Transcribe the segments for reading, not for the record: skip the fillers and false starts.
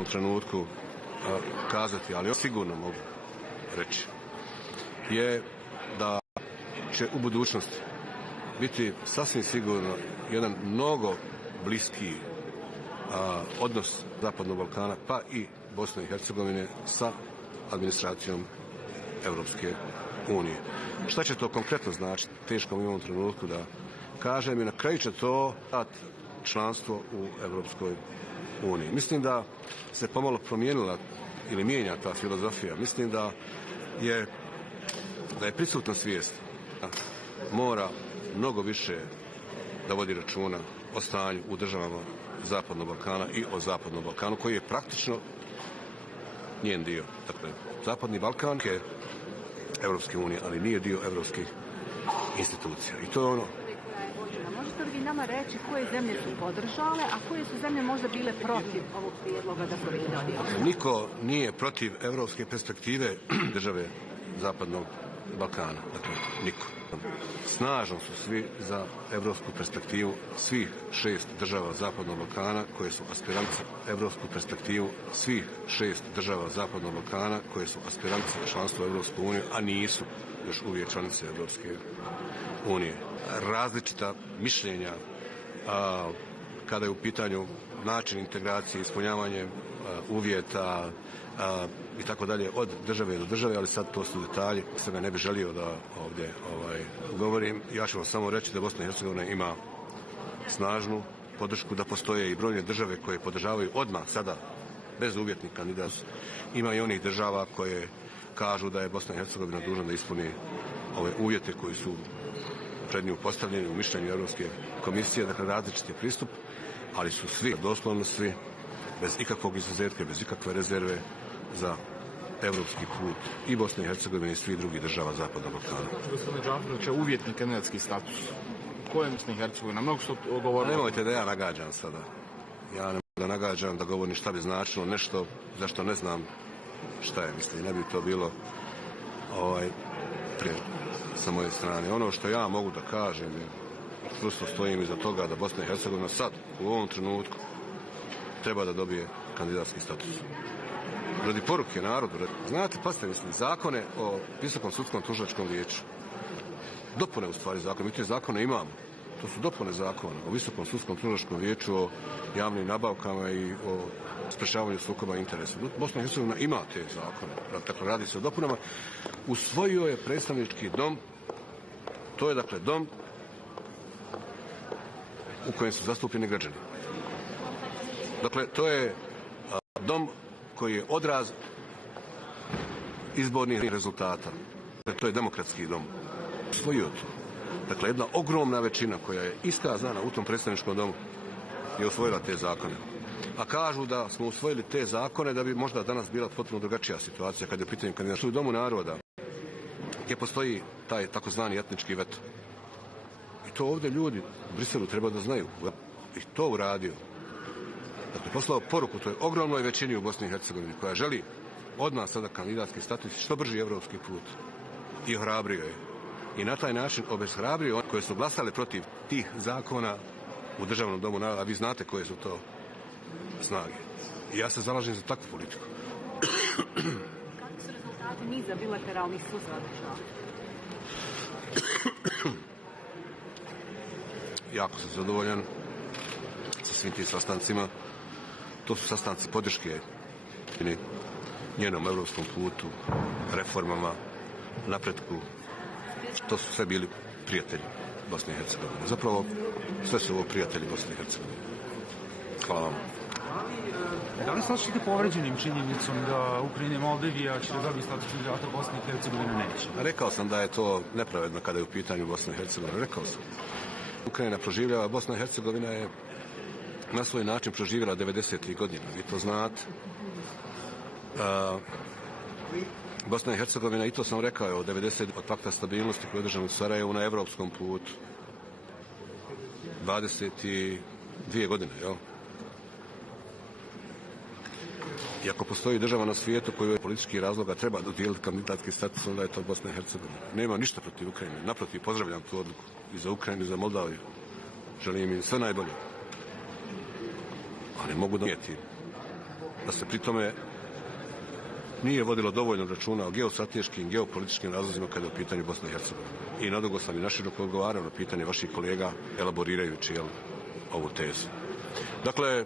U trenutku kazati, ali sigurno mogu reći, je da će u budućnosti biti sasvim sigurno jedan mnogo bliskiji odnos Zapadnog Balkana pa i Bosne i Hercegovine sa administracijom Europske unije. Šta će to konkretno značiti? Teško mi u ovom trenutku da kažem i na kraju će to dati članstvo u Europskoj uniji. Mislim da se pomalo promijenila ili mijenja ta filozofija. Mislim da je prisutna svijest da mora mnogo više da vodi računa o stanju u državama Zapadnog Balkana i o Zapadnom Balkanu koji je praktično njen dio. Dakle, Zapadni Balkan je Europske unije, ali nije dio europskih institucija. I to je ono. Možete li vi nama reći koje zemlje su podržale, a koje su zemlje možda bile protiv ovog prijedloga da se već dobio? Niko nije protiv europske perspektive države Zapadnog Balkana. Dakle, niko. Snažno su svi za europsku perspektivu svih 6 država Zapadnog Balkana koje su aspiranti europsku perspektivu svih 6 država Zapadnog Balkana koje su aspiranti za članstvo u Europsku uniju, a nisu još uvijek članice Europske unije. Različita mišljenja kada je u pitanju način integracije, ispunjavanje uvjeta i tako dalje od države do države, ali sad to su detalji. Sada ne bih želio da ovdje govorim. Ja ću vam samo reći da Bosna i Hercegovina ima snažnu podršku, da postoje i brojne države koje podržavaju odmah sada bezuvjetni kandidat. Ima i onih država koje kažu da je Bosna i Hercegovina dužna da ispuni ove uvjete koji su pred nju postavljeni u mišljenju Europske komisije, dakle različiti pristup, ali su svi, doslovno svi, bez ikakvog izuzetka, bez ikakve rezerve za evropski put i Bosne i Hercegovine i svih drugih država Zapadnog Balkana. Gospodine Džaferović, uvjetni kandidatski status. Ko je Bosna i Hercegovina? Mnogo što govorilo. Nemojte da ja nagađam sada. Ja ne mogu da nagađam, da govorim šta bi značilo nešto zašto ne znam šta je. Mislim, ne bi to bilo sa moje strane. Ono što ja mogu da kažem je, čvrsto stojim iza toga da Bosna i Hercegovina sad, u ovom trenutku, treba da dobije kandidatski status. Radi poruke narodu. Znate, pazite, mislim, zakone o Visokom sudskom tužilačkom vijeću, dopune u stvari zakona, mi te zakone imamo. To su dopune zakona o Visokom sudskom tužilačkom vijeću, o javnim nabavkama i o sprečavanju sukoba interesa. Bosna i Hercegovina ima te zakone, dakle radi se o dopunama. Usvojio je predstavnički dom, to je dakle dom u kojem su zastupljeni građani. Dakle, to je dom koji je odraz izbornih rezultata. To je demokratski dom. Usvojio to. Dakle, jedna ogromna većina koja je iskazana u tom predstavničkom domu je usvojila te zakone. A kažu da smo usvojili te zakone da bi možda danas bila potpuno drugačija situacija kad je u pitanju kandidatura u Domu naroda, gdje postoji taj takozvani etnički veto. I to ovdje ljudi u Briselu treba da znaju. I to uradio. Dakle, poslao poruku toj ogromnoj većini u Bosni i Hercegovini koja želi odmah sada kandidatski status, što brži evropski put. I ohrabrio je. I na taj način obeshrabrio one koje su glasale protiv tih zakona u Državnom domu naroda, a vi znate koje su to snage. I ja se zalažem za takvu politiku. Kakvi su rezultati niza bilateralnih susreta? Jako sam zadovoljan sa svim tim sastancima. To su sastanci podrške njenom evropskom putu, reformama, napretku. To su sve bili prijatelji Bosne i Hercegovine. Zapravo, sve su ovo prijatelji Bosne i Hercegovine. Hvala vam. Da li slažete povređenim činjenicom da Ukrajina i Moldavija će da dobiti status kandidata, Bosna i Hercegovina neće? Rekao sam da je to nepravedno kada je u pitanju Bosna i Hercegovina. Rekao sam. Ukrajina proživljava, Bosna i Hercegovina je na svoj način proživjela 90. godina. Vi to znate. Bosna i Hercegovina, i to sam rekao, od 90. od pakta stabilnosti koji je održan u Sarajevu na evropskom putu. 22 godine, jel? I ako postoji država na svijetu koju je političkih razloga treba dodijeliti kandidatski status, onda je to Bosna i Hercegovina. Nema ništa protiv Ukrajine. Naprotiv, pozdravljam tu odluku i za Ukrajinu i za Moldaviju. Želim im sve najbolje. Ali mogu donijeti da se pri tome nije vodilo dovoljno računa o geostrateškim, geopolitičkim razlozima kada je u pitanju Bosne i Hercegovine. I nadugo sam i naširoko odgovarao na pitanje vaših kolega, elaborirajući ovu tezu. Dakle,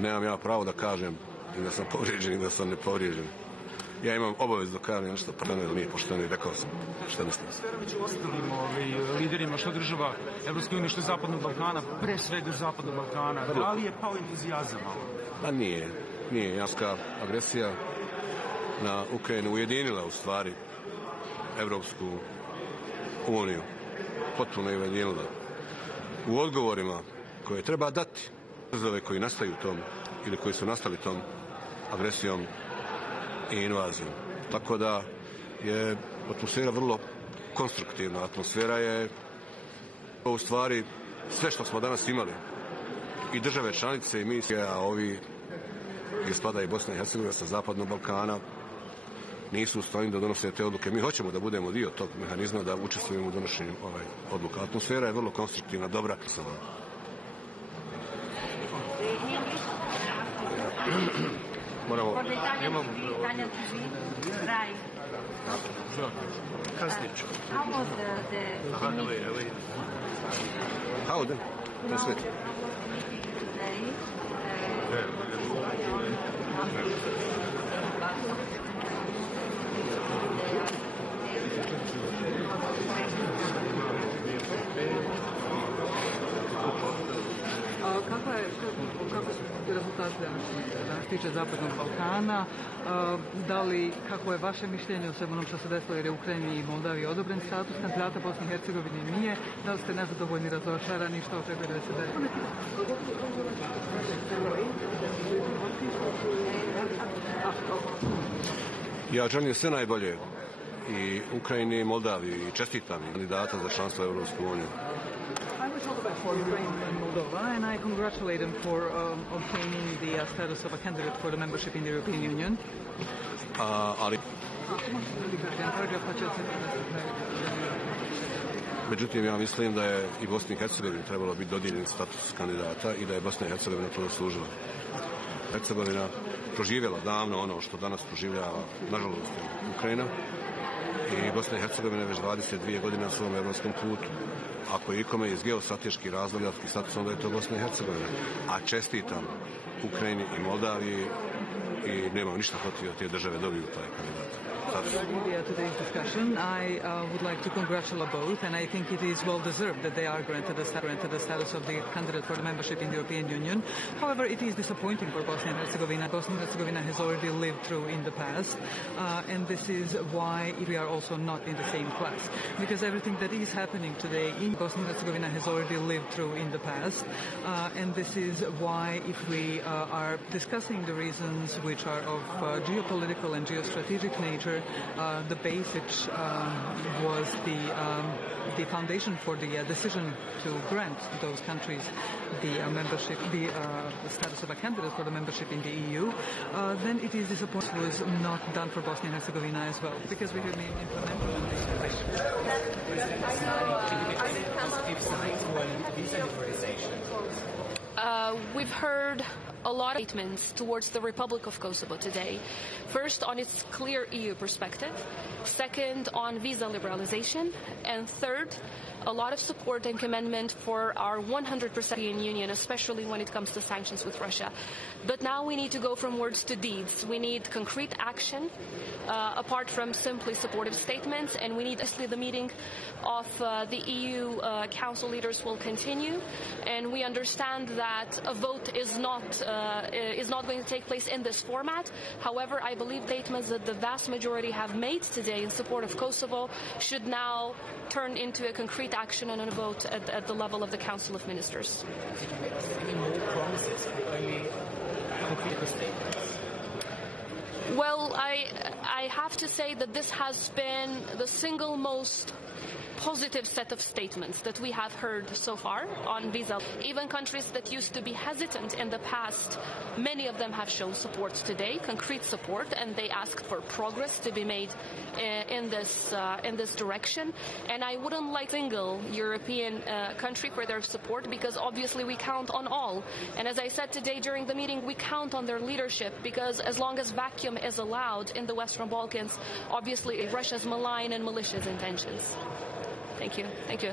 nemam ja pravo da kažem i da sam povrijeđen i da sam nepovrijeđen. Ja imam obavezu da kažem nešto pošteno ili nije pošteno i rekao sam što mislim. Među ostalim liderima što država Evropske unije, što Zapadnog Balkana, pre svega Zapadnog Balkana, da li je pao entuzijazam? Pa nije. Janska agresija na Ukrajinu ujedinila u stvari Evropsku uniju. Potpuno je ujedinila. U odgovorima koje treba dati izazove koji nastaju tom ili koji su nastali tom agresijom i invazijom. Tako da je atmosfera vrlo konstruktivna. Atmosfera je u stvari sve što smo danas imali. I države članice i misije, a ovi gdje spada i Bosna i Hercegovina sa Zapadnog Balkana nisu u stanju da donose te odluke. Mi hoćemo da budemo dio tog mehanizma, da učestvujemo u donošenju odluka. Atmosfera je vrlo konstruktivna, dobra. Moramo... How then? That's it. Kako su rezultati danas tiče Zapadnog Balkana? Kako je vaše mišljenje o svemu onom što se desilo jer je Ukrajini i Moldaviji odobren status kandidata, Bosni i Hercegovini nije? Da li ste nezadovoljni, razočarani, što očekujete da se desi? Ja želim sve najbolje i Ukrajini i Moldaviji i čestitam kandidata za članstvo u Europsku uniju. For Ukraine and Moldova, and I congratulate them for obtaining the status of a candidate for the membership in the European Union. Ali međutim, ja mislim da je i Bosni i Hercegovini trebalo biti dodijeljen status kandidata i da je Bosna i Hercegovina to zaslužila. Hercegovina proživjela davno ono što danas proživljava, nažalost, Ukrajina, i Bosna i Hercegovina već 22 godine na svom evropskom putu. Ako je ikome iz geostrateških razloga status, onda je to Bosna i Hercegovina. A čestitam Ukrajini i Moldaviji i nemam ništa protiv da te države dobiju taj kandidat. Today's discussion, I would like to congratulate both, and I think it is well deserved that they are granted the status of the candidate for the membership in the European Union. However, it is disappointing for Bosnia and Herzegovina. Bosnia and Herzegovina has already lived through in the past, and this is why we are also not in the same class. Because everything that is happening today in Bosnia and Herzegovina has already lived through in the past, and this is why if we are discussing the reasons which are of geopolitical and geostrategic nature, the basic was the foundation for the decision to grant those countries the membership, the status of a candidate for the membership in the EU. Then it is disappointing was not done for Bosnia and Herzegovina as well, because we have been implementing this. We've heard a lot of statements towards the Republic of Kosovo today. First, on its clear EU perspective. Second, on visa liberalization. And third, a lot of support and commendation for our 100% European Union, especially when it comes to sanctions with Russia. But now we need to go from words to deeds. We need concrete action, apart from simply supportive statements, and we need, obviously, the meeting of the EU Council leaders will continue, and we understand that a vote is not going to take place in this format. However, I believe statements that the vast majority have made today in support of Kosovo should now turn into a concrete action and a vote at the level of the Council of Ministers. Any more promises or only concrete statements? Well, I have to say that this has been the single most positive set of statements that we have heard so far on visa. Even countries that used to be hesitant in the past, many of them have shown support today, concrete support, and they asked for progress to be made in this direction. And I wouldn't like a single European country for their support, because obviously we count on all. And as I said today during the meeting, we count on their leadership, because as long as vacuum is allowed in the Western Balkans, obviously Russia's malign and malicious intentions. Thank you. Thank you.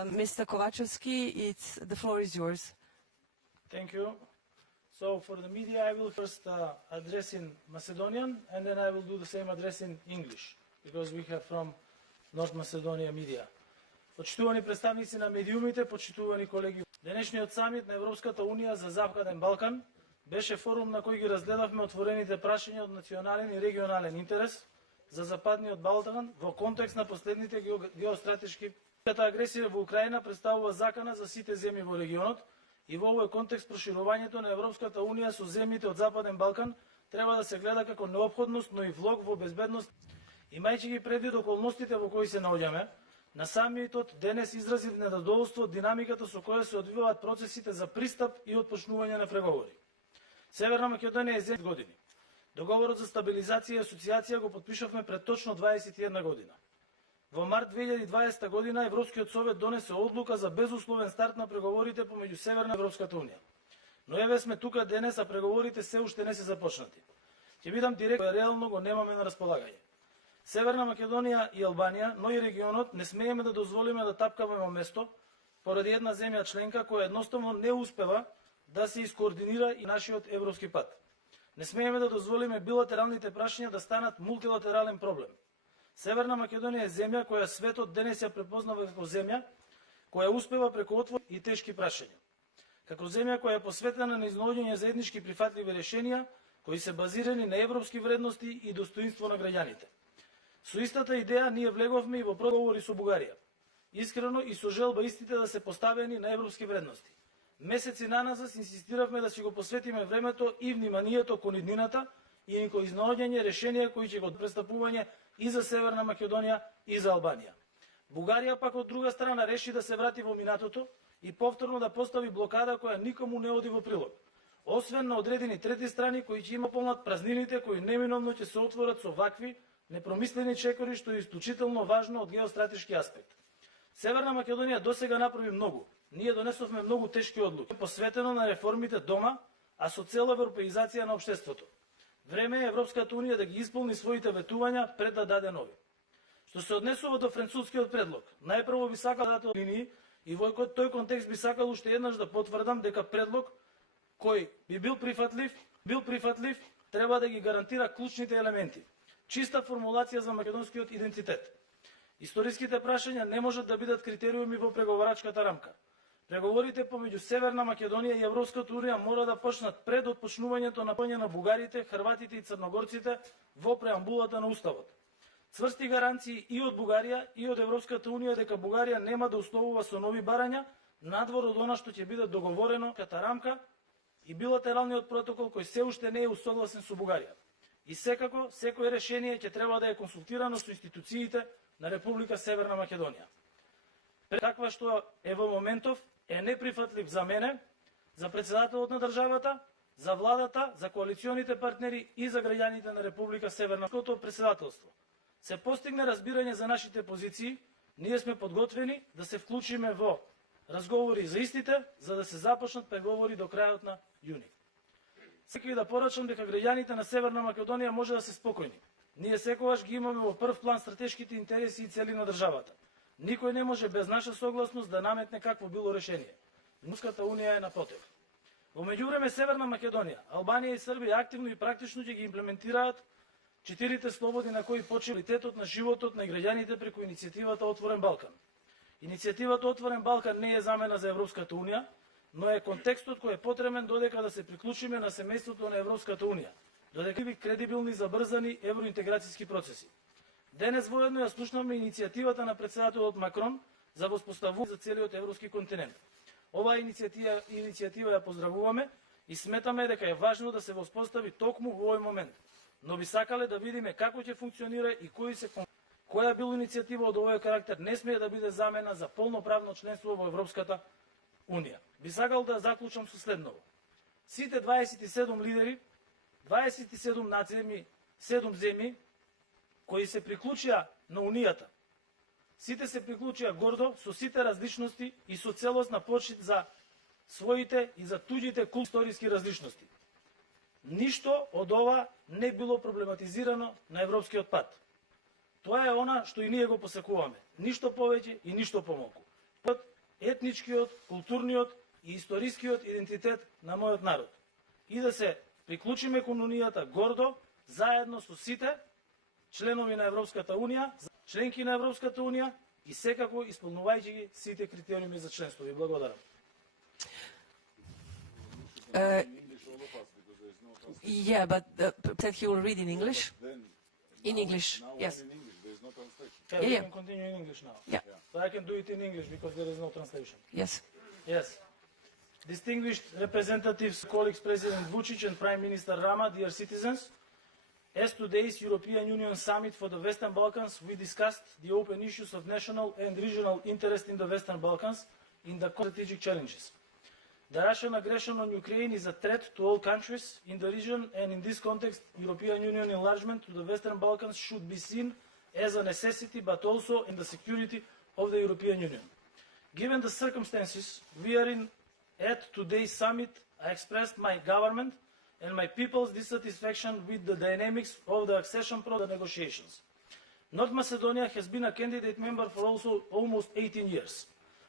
Mr. Kovachevsky, the floor is yours. Thank you. So for the media, I will first address in Macedonian, and then I will do the same address in English, because we have from North Macedonia media. Почитувани представници на медиумите, почитувани колеги, денешниот самит на Европската унија за Западен Балкан беше форум на кој ги разгледавме отворените прашања од национален и регионален интерес за Западниот Балкан во контекст на последните геостратешки. Агресија во Украина представува закана за сите земји во регионот и во овој контекст проширувањето на Европската унија со земјите од Западен Балкан треба да се гледа како неопходност, но и влог во безбедност. Имајќи ги предвид околностите во кои се наоѓаме, на самитот денес изразив недоволство од динамиката со која се одвиваат процесите за пристап и отпочнување на преговори. Северна Македонија е 10 години. Договорот за стабилизација и асоциација го потпишавме пред точно 21 година. Во март 2020 година Европскиот совет донесе одлука за безусловен старт на преговорите помеѓу Северна и Европската унија. Но еве сме тука денес, а преговорите се уште не се започнати. Ќе бидам директно, која реално го немаме на располагање. Северна Македонија и Албанија, но и регионот не смееме да дозволиме да тапкаме во место поради една земја членка која едноставно не успева да се искоординира и нашиот европски пат. Не смееме да дозволиме билатералните прашања да станат мултилатерален проблем. Северна Македонија е земја која светот денес ја препознава како земја која успева преку отвор и тешки прашања. Како земја која е посветена на изнаоѓање заеднички прифатливи решенија кои се базирани на европски вредности и достоинство на граѓаните. Со истата идеја ние влеговме и во проговори со Бугарија. Искрено и со желба истите да се поставени на европски вредности. Месеци наназад инсистиравме да си го посветиме времето и вниманието кон иднината и кон изнаоѓање решенија кои ќе го престапување и за Северна Македонија и за Албанија. Бугарија пак од друга страна реши да се врати во минатото и повторно да постави блокада која никому не оди во прилог, освен на одредени трети страни кои ќе има полнат празнините кои неминовно ќе се отворат со вакви непромислени чекори, што е исклучително важно од геостратешки аспект. Северна Македонија досега направи многу. Ние донесовме многу тешки одлуки, посветено на реформите дома, а со цел европеизација на општеството. Време е Европската унија да ги исполни своите ветувања пред да даде нови. Што се однесува до францускиот предлог, најпрво би сакал да дадете линии и во тој контекст би сакал уште еднаш да потврдам дека предлог кој би бил прифатлив, треба да ги гарантира клучните елементи. Чиста формулација за македонскиот идентитет. Историските прашања не можат да бидат критериуми во преговарачката рамка. Преговорите помеѓу Северна Македонија и Европската унија мора да почнат пред отпочнувањето на поња на бугарите, хрватите и црногорците во преамбулата на уставот. Цврсти гаранции и од Бугарија и од Европската унија дека Бугарија нема да условува со нови барања надвор од она што ќе биде договорено ката рамка и билатералниот протокол кој се уште не е усогласен со Бугарија. И секако, секој решение ќе треба да е консултирано со институциите на Република Северна Македонија. Таква што е во моментов е неприфатлив за мене, за председателот на државата, за владата, за коалиционите партнери и за граѓаните на Република Северна Македонија. Председателство се постигне разбирање за нашите позиции, ние сме подготвени да се вклучиме во разговори за истите, за да се започнат преговори до крајот на јуни. Сакам да порачам дека граѓаните на Северна Македонија може да се спокојни. Ние секогаш ги имаме во прв план стратешките интереси и цели на државата. Никој не може без наша согласност да наметне какво било решение. Европската унија е на потек. Во меѓувреме Северна Македонија, Албанија и Србија активно и практично ќе ги имплементираат 4 слободи на кои почива квалитетот на животот на граѓаните преку иницијативата Отворен Балкан. Иницијативата Отворен Балкан не е замена за Европската унија, но е контекстот кој е потребен додека да се приклучиме на семејството на Европската унија, додека би кредибилни забрзани евроинтеграцијски процеси. Денес воедно ја слушнавме иницијативата на председателот Макрон за воспоставување за целиот европски континент. Оваа иницијатива ја поздравуваме и сметаме дека е важно да се воспостави токму во овој момент. Но би сакале да видиме како ќе функционира и која била иницијатива од овој карактер не смее да биде замена за полноправно членство во Европската унија. Би сакал да заклучам со следново. Сите 27 лидери, 27 нации, 7 земји кои се приклучија на унијата. Сите се приклучија гордо со сите различности и со целосна почит за своите и за туѓите историски различности. Ништо од ова не било проблематизирано на европскиот пат. Тоа е она што и ние го посекуваме. Ништо повеќе и ништо помалку. Етничкиот, културниот и историскиот идентитет на мојот народ. И да се приклучиме кон унијата гордо, заедно со сите членови на Европската унија, членки на Европската унија и секако исполнувајќи ги сите критериуми за членство. Ви благодарам. Yeah, but said he will read in English. In English, yes. Yeah, we can continue in English now. Yeah. So I can do it in English because there is no translation. Yes. Yes. Distinguished representatives, colleagues, President Vučić and Prime Minister Rama, dear citizens, as today's European Union Summit for the Western Balkans, we discussed the open issues of national and regional interest in the Western Balkans in the strategic challenges. The Russian aggression on Ukraine is a threat to all countries in the region, and in this context, European Union enlargement to the Western Balkans should be seen as a necessity, but also in the security of the European Union. Given the circumstances we are in at today's summit, I expressed my government and my people's dissatisfaction with the dynamics of the accession process negotiations. North Macedonia has been a candidate member for also almost 18 years.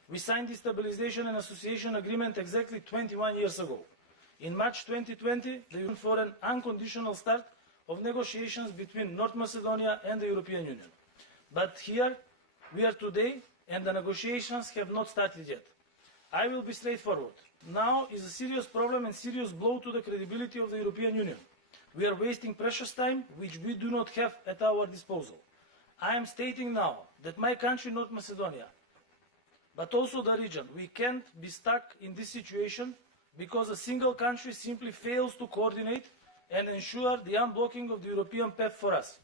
We signed the Stabilization and Association Agreement exactly 21 years ago. In March 2020, the Union for an unconditional start of negotiations between North Macedonia and the European Union. But here we are today, and the negotiations have not started yet. I will be straightforward. Now is a serious problem and serious blow to the credibility of the European Union. We are wasting precious time, which we do not have at our disposal. I am stating now that my country, North Macedonia, but also the region, we can't be stuck in this situation because a single country simply fails to coordinate and ensure the unblocking of the European path for us.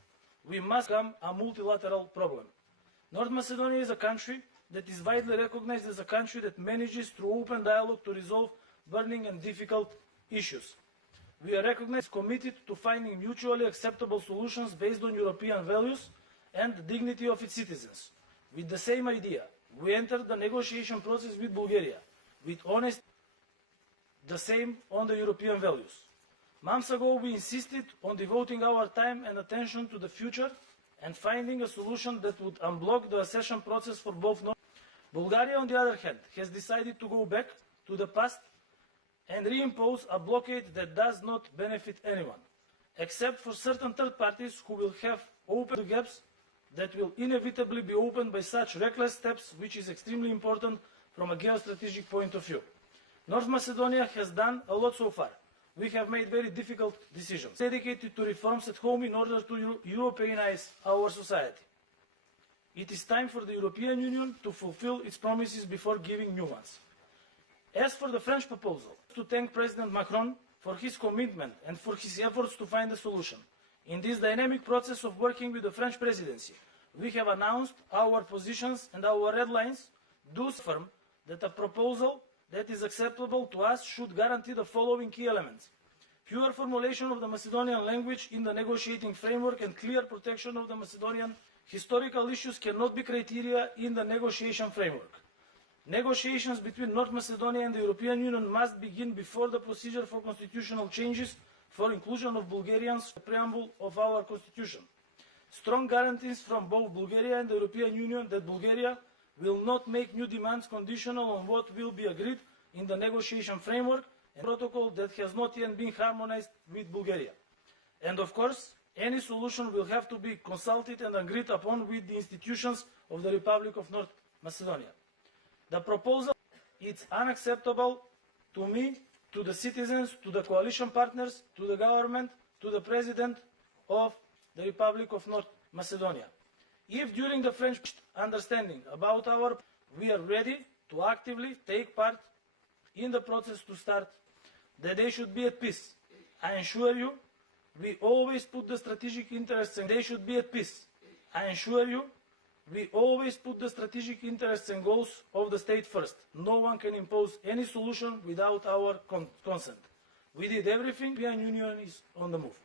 We must become a multilateral problem. North Macedonia is a country that is widely recognized as a country that manages through open dialogue to resolve burning and difficult issues. We are recognized committed to finding mutually acceptable solutions based on European values and the dignity of its citizens. With the same idea, we entered the negotiation process with Bulgaria, with honesty, the same on the European values. Months ago, we insisted on devoting our time and attention to the future and finding a solution that would unblock the accession process for both. Bulgaria, on the other hand, has decided to go back to the past and reimpose a blockade that does not benefit anyone, except for certain third parties who will have opened the gaps that will inevitably be opened by such reckless steps, which is extremely important from a geostrategic point of view. North Macedonia has done a lot so far. We have made very difficult decisions, dedicated to reforms at home in order to Europeanize our society. It is time for the European Union to fulfill its promises before giving new ones. As for the French proposal, to thank President Macron for his commitment and for his efforts to find a solution. In this dynamic process of working with the French presidency, we have announced our positions and our red lines, thus firm that a proposal that is acceptable to us should guarantee the following key elements: pure formulation of the Macedonian language in the negotiating framework and clear protection of the Macedonian historical issues cannot be criteria in the negotiation framework. Negotiations between North Macedonia and the European Union must begin before the procedure for constitutional changes for inclusion of Bulgarians in the preamble of our constitution. Strong guarantees from both Bulgaria and the European Union that Bulgaria will not make new demands conditional on what will be agreed in the negotiation framework and protocol that has not yet been harmonized with Bulgaria. And of course, any solution will have to be consulted and agreed upon with the institutions of the Republic of North Macedonia. The proposal is unacceptable to me, to the citizens, to the coalition partners, to the government, to the President of the Republic of North Macedonia. If during the French understanding about we are ready to actively take part in the process to start, that they should be at peace. I assure you, we always put the strategic interests and they should be at peace. I assure you, we always put the strategic interests and goals of the state first. No one can impose any solution without our consent. We did everything, the European Union is on the move.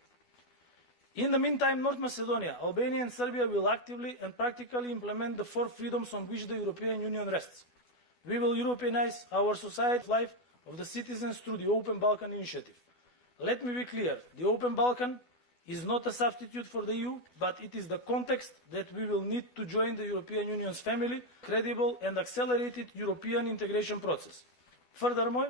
In the meantime, North Macedonia, Albania and Serbia will actively and practically implement the four freedoms on which the European Union rests. We will Europeanize our society life of the citizens through the Open Balkan Initiative. Let me be clear, the Open Balkan is not a substitute for the EU, but it is the context that we will need to join the European Union's family, credible and accelerated European integration process. Furthermore,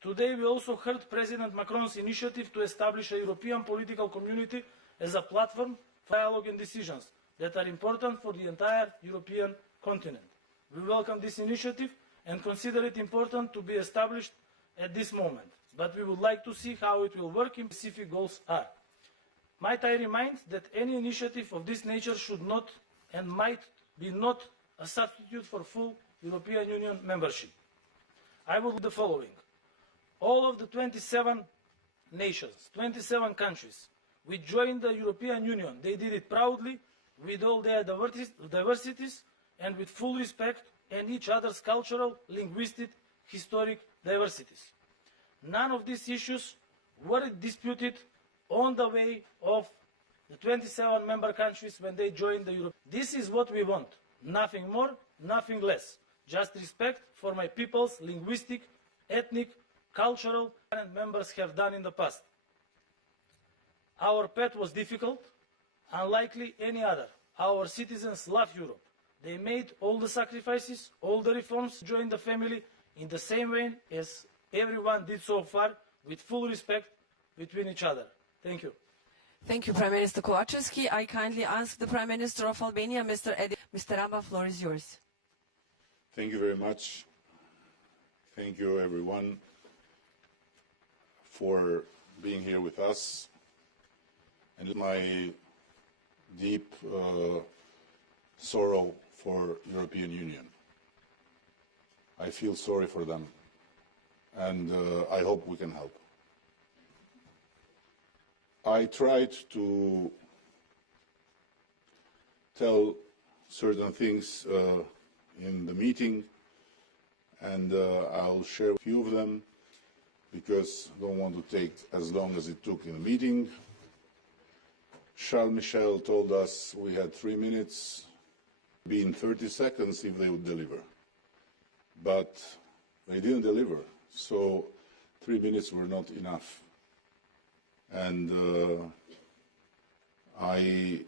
today we also heard President Macron's initiative to establish a European political community as a platform for dialogue and decisions that are important for the entire European continent. We welcome this initiative and consider it important to be established at this moment, but we would like to see how it will work and specific goals are. Might I remind that any initiative of this nature should not and might be not a substitute for full European Union membership. I will do the following. All of the 27 nations, 27 countries, which joined the European Union, they did it proudly, with all their diversities, and with full respect and each other's cultural, linguistic, historic diversities. None of these issues were disputed on the way of the 27 member countries when they joined the Europe. This is what we want. Nothing more, nothing less. Just respect for my people's linguistic, ethnic, cultural, and members have done in the past. Our path was difficult, unlikely any other. Our citizens love Europe. They made all the sacrifices, all the reforms, joined the family in the same way as everyone did so far, with full respect between each other. Thank you. Thank you, Prime Minister Kovačevski. I kindly ask the Prime Minister of Albania, Mr. Edi. Mr. Rama, floor is yours. Thank you very much. Thank you, everyone, for being here with us. And my deep sorrow for European Union. I feel sorry for them, and I hope we can help. I tried to tell certain things in the meeting, and I'll share a few of them because I don't want to take as long as it took in the meeting. Charles Michel told us we had 3 minutes, be in 30 seconds if they would deliver. But they didn't deliver, so 3 minutes were not enough. And I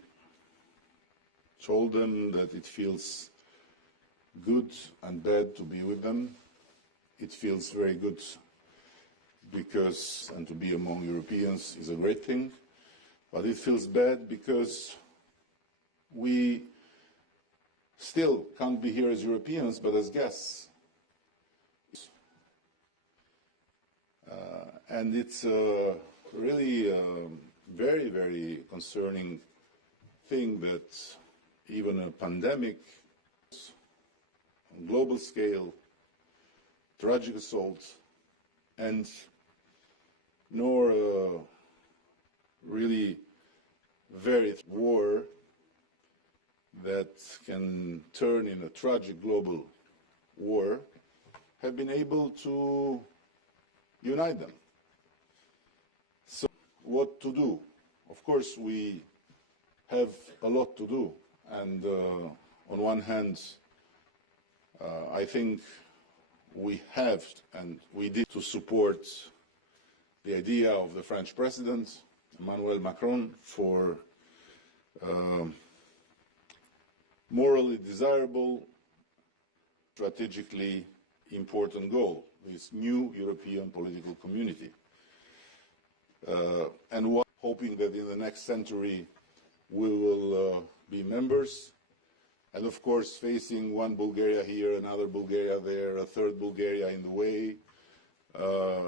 told them that it feels good and bad to be with them. It feels very good because, and to be among Europeans is a great thing, but it feels bad because we still can't be here as Europeans, but as guests. And it's really a very, very concerning thing that even a pandemic on global scale, tragic assault, and nor a really very war that can turn in a tragic global war have been able to unite them. So what to do? Of course, we have a lot to do. And on one hand, I think we have, and we did, to support the idea of the French President, Emmanuel Macron, for morally desirable, strategically important goal, this new European political community. And hoping that in the next century we will be members, and of course facing one Bulgaria here, another Bulgaria there, a third Bulgaria in the way,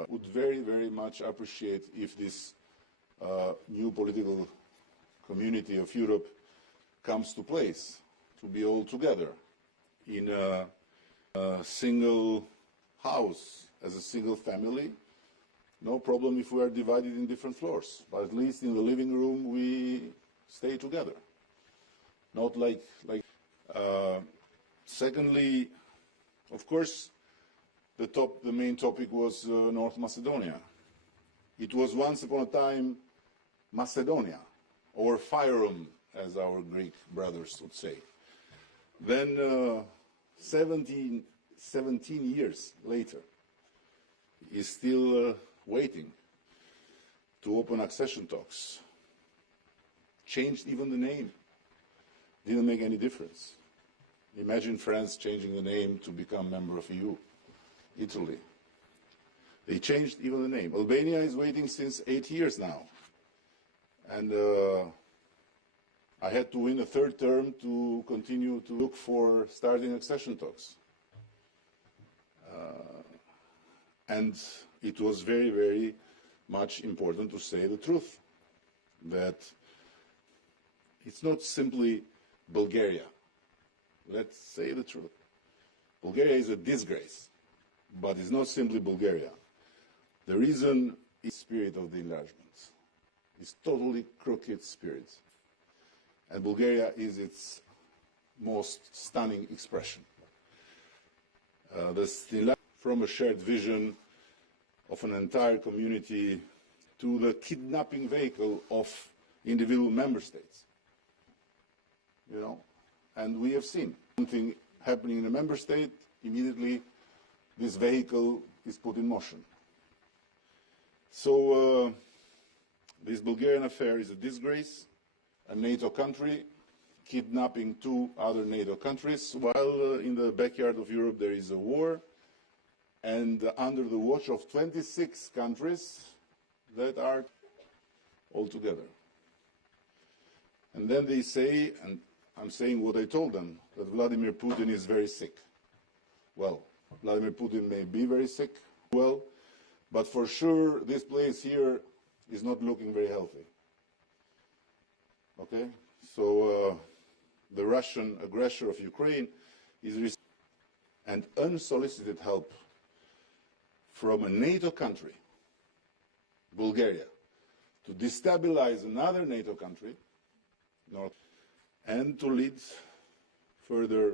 would very, very much appreciate if this new political community of Europe comes to place, to be all together in a single house, as a single family. No problem if we are divided in different floors, but at least in the living room we stay together. Not like secondly, of course, the main topic was North Macedonia. It was once upon a time Macedonia, or Fyrom, as our Greek brothers would say. Then 17 years later, is still waiting to open accession talks. Changed even the name. Didn't make any difference. Imagine France changing the name to become a member of EU. Italy. They changed even the name. Albania is waiting since 8 years now. And I had to win a third term to continue to look for starting accession talks. And it was very, very much important to say the truth, that it's not simply Bulgaria. Let's say the truth. Bulgaria is a disgrace, but it's not simply Bulgaria. The reason is the spirit of the enlargement. It's totally crooked spirit. And Bulgaria is its most stunning expression. From a shared vision of an entire community to the kidnapping vehicle of individual member states. You know, and we have seen something happening in a member state, immediately this vehicle is put in motion. So This Bulgarian affair is a disgrace, a NATO country kidnapping 2 other NATO countries, while in the backyard of Europe there is a war, and under the watch of 26 countries that are all together. And then they say, and I'm saying what I told them, that Vladimir Putin is very sick. Well, Vladimir Putin may be very sick, well, but for sure this place here is not looking very healthy. Okay? So the Russian aggression of Ukraine is receiving and unsolicited help from a NATO country, Bulgaria, to destabilize another NATO country, and to lead further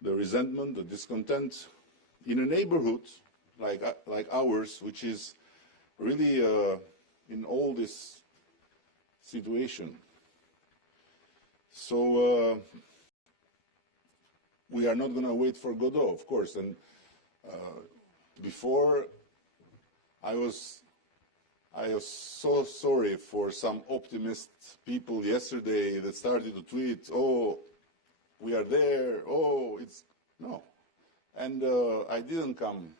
the resentment, the discontent in a neighborhood like ours, which is really in all this situation. So we are not going to wait for Godot, of course. And before, I was so sorry for some optimist people yesterday that started to tweet, oh, we are there, oh, it's, no. And I didn't come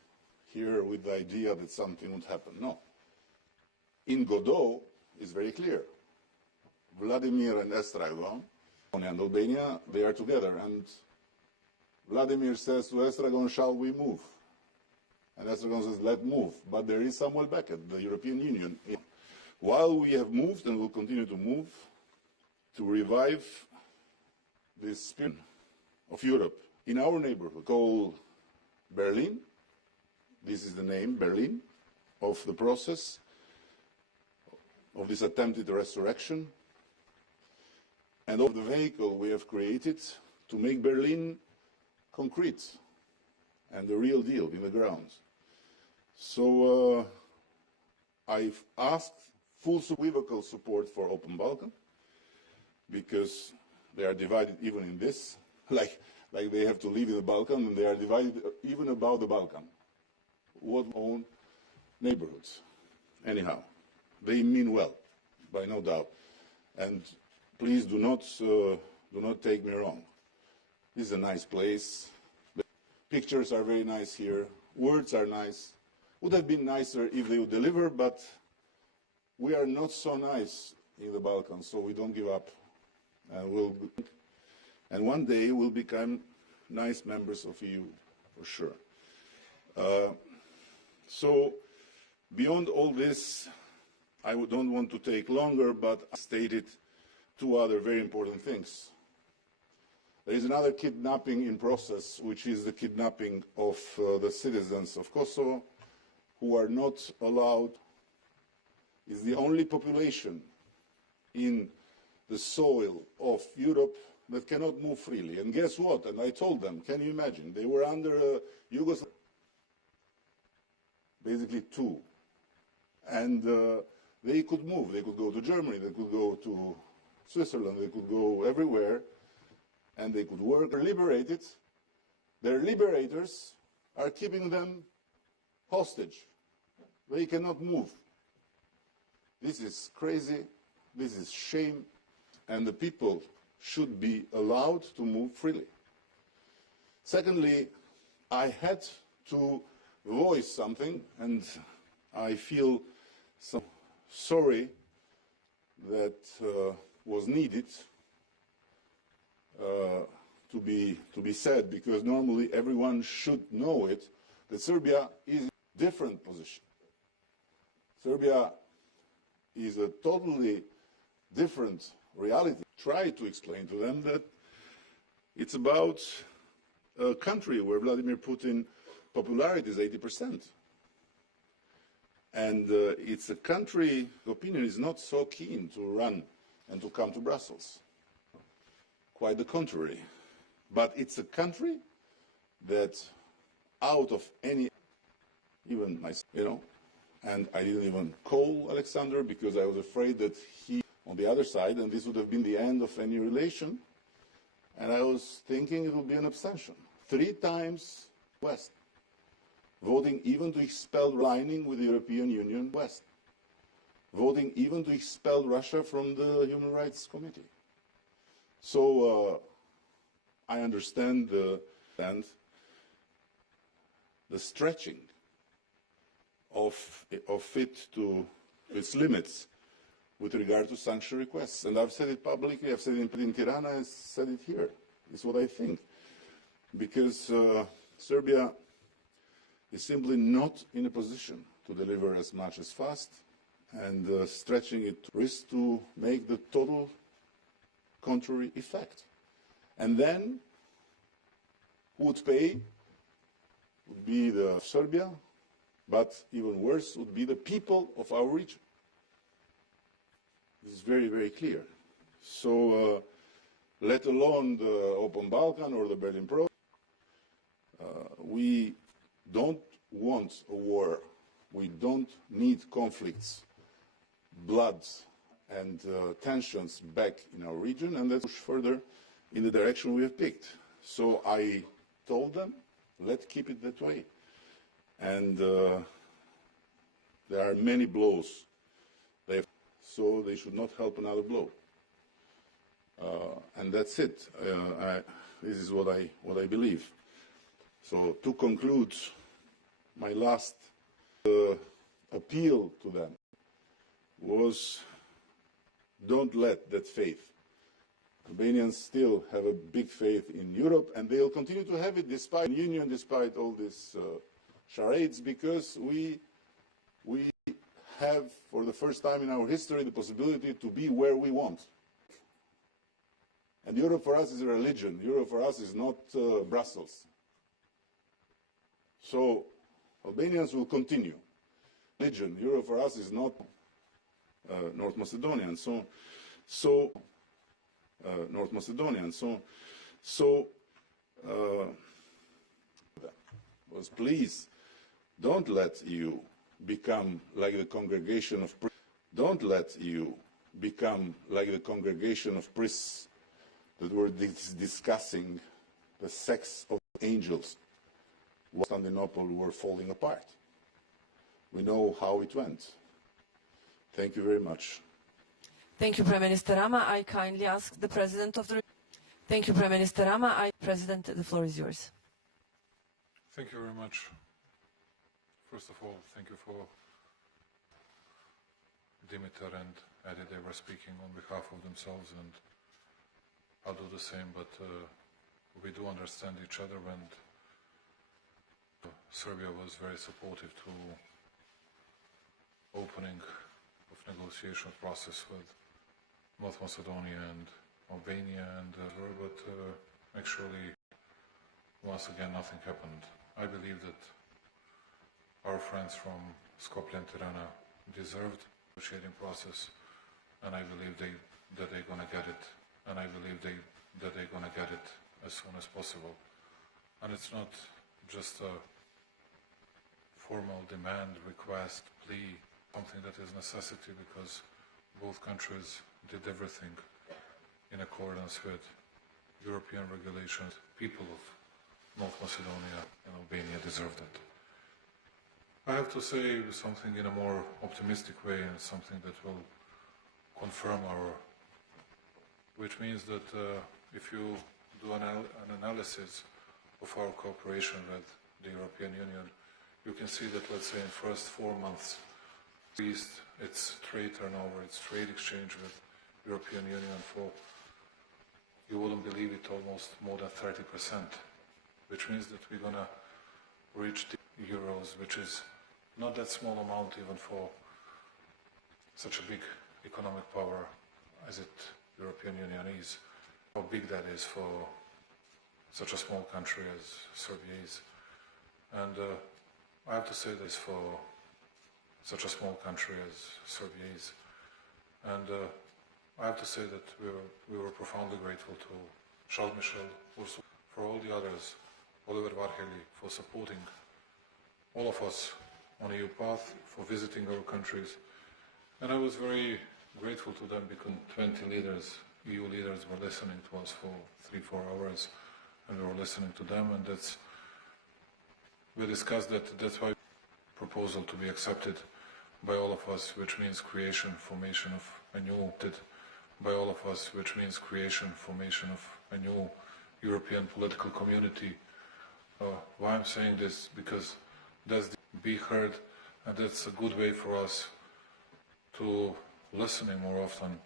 here with the idea that something would happen, no. In Godot, it's very clear. Vladimir and Estragon and Albania, they are together. And Vladimir says to Estragon, shall we move? And Estragon says, let's move. But there is Samuel Beckett, the European Union. While we have moved and will continue to move to revive this spirit of Europe in our neighborhood, called Berlin. This is the name, Berlin, of the process of this attempted resurrection and of the vehicle we have created to make Berlin concrete and the real deal in the ground. So I've asked full unequivocal support for Open Balkan, because they are divided even in this, like they have to live in the Balkan, and they are divided even about the Balkan. What own neighborhoods. Anyhow, they mean well, by no doubt. And please do not take me wrong. This is a nice place. The pictures are very nice here. Words are nice. Would have been nicer if they would deliver, but we are not so nice in the Balkans, so we don't give up. And one day we'll become nice members of EU, for sure. So beyond all this, I don't want to take longer, but I stated 2 other very important things. There is another kidnapping in process, which is the kidnapping of the citizens of Kosovo, who are not allowed. It's the only population in the soil of Europe that cannot move freely. And guess what? And I told them, can you imagine? They were under Yugoslavia, basically 2. And they could move. They could go to Germany, they could go to Switzerland, they could go everywhere, and they could work. They're liberated. Their liberators are keeping them hostage. They cannot move. This is crazy. This is shame. And the people should be allowed to move freely. Secondly, I had to voice something, and I feel so sorry that was needed to be said, because normally everyone should know it, that Serbia is in a different position. Serbia is a totally different reality. Try to explain to them that it's about a country where Vladimir Putin's popularity is 80%. And it's a country, the opinion is not so keen to run and to come to Brussels. Quite the contrary. But it's a country that out of any, even myself, you know, and I didn't even call Alexander because I was afraid that he on the other side, and this would have been the end of any relation. And I was thinking it would be an abstention. 3 times West, voting even to expel lining with the European Union West, voting even to expel Russia from the Human Rights Committee. So I understand the stretching of it to its limits with regard to sanction requests. And I've said it publicly, I've said it in Tirana, I've said it here. It's what I think. Because Serbia is simply not in a position to deliver as much as fast, and stretching it risks to make the total contrary effect. And then, who would pay would be the Serbia, but even worse would be the people of our region. This is very, very clear. So, let alone the Open Balkan or the Berlin Process, we don't want a war. We don't need conflicts, blood, and tensions back in our region, and let's push further in the direction we have picked. So I told them, let's keep it that way. And there are many blows, so they should not help another blow. And that's it. This is what I believe. So to conclude, my last appeal to them was, don't let that faith. Albanians still have a big faith in Europe, and they'll continue to have it despite the Union, despite all these charades, because we have, for the first time in our history, the possibility to be where we want. And Europe for us is a religion. Europe for us is not Brussels. So Albanians will continue. Religion. Europe for us is not North Macedonia, and so North Macedonia, and so was, please don't let EU become like the congregation of don't let EU become like the congregation of priests that were discussing the sex of angels. Constantinople were falling apart. We know how it went. Thank you very much. Thank you, Prime Minister Rama. I kindly ask the President of the... Thank you, Prime Minister Rama. President, the floor is yours. Thank you very much. First of all, thank you for Dimitar and Adi. They were speaking on behalf of themselves, and I'll do the same, but we do understand each other, and Serbia was very supportive to opening of negotiation process with North Macedonia and Albania, and but actually, once again, nothing happened. I believe that our friends from Skopje and Tirana deserved the negotiating process, and I believe that they're going to get it, and I believe that they're going to get it as soon as possible. And it's not just a formal demand, request, plea, something that is necessity, because both countries did everything in accordance with European regulations. People of North Macedonia and Albania deserved it. I have to say something in a more optimistic way, and something that will confirm which means that if you do an analysis of our cooperation with the European Union, you can see that, let's say, in the first 4 months, at least its trade turnover, its trade exchange with European Union for, you wouldn't believe it, almost more than 30%, which means that we're going to reach the euros, which is not that small amount even for such a big economic power as European Union is. How big that is for such a small country as Serbia is. And I have to say this for such a small country as Serbia is. And I have to say that we were profoundly grateful to Charles Michel, for all the others, Oliver Varhelyi, for supporting all of us on EU path, for visiting our countries. And I was very grateful to them because 20 leaders, EU leaders, were listening to us for 3-4 hours, and we were listening to them, and we discussed that. That's why proposal to be accepted by all of us, which means creation, formation of a new, by all of us, which means creation, formation of a new European political community. Why I'm saying this? Because that's be heard, and that's a good way for us to listening more often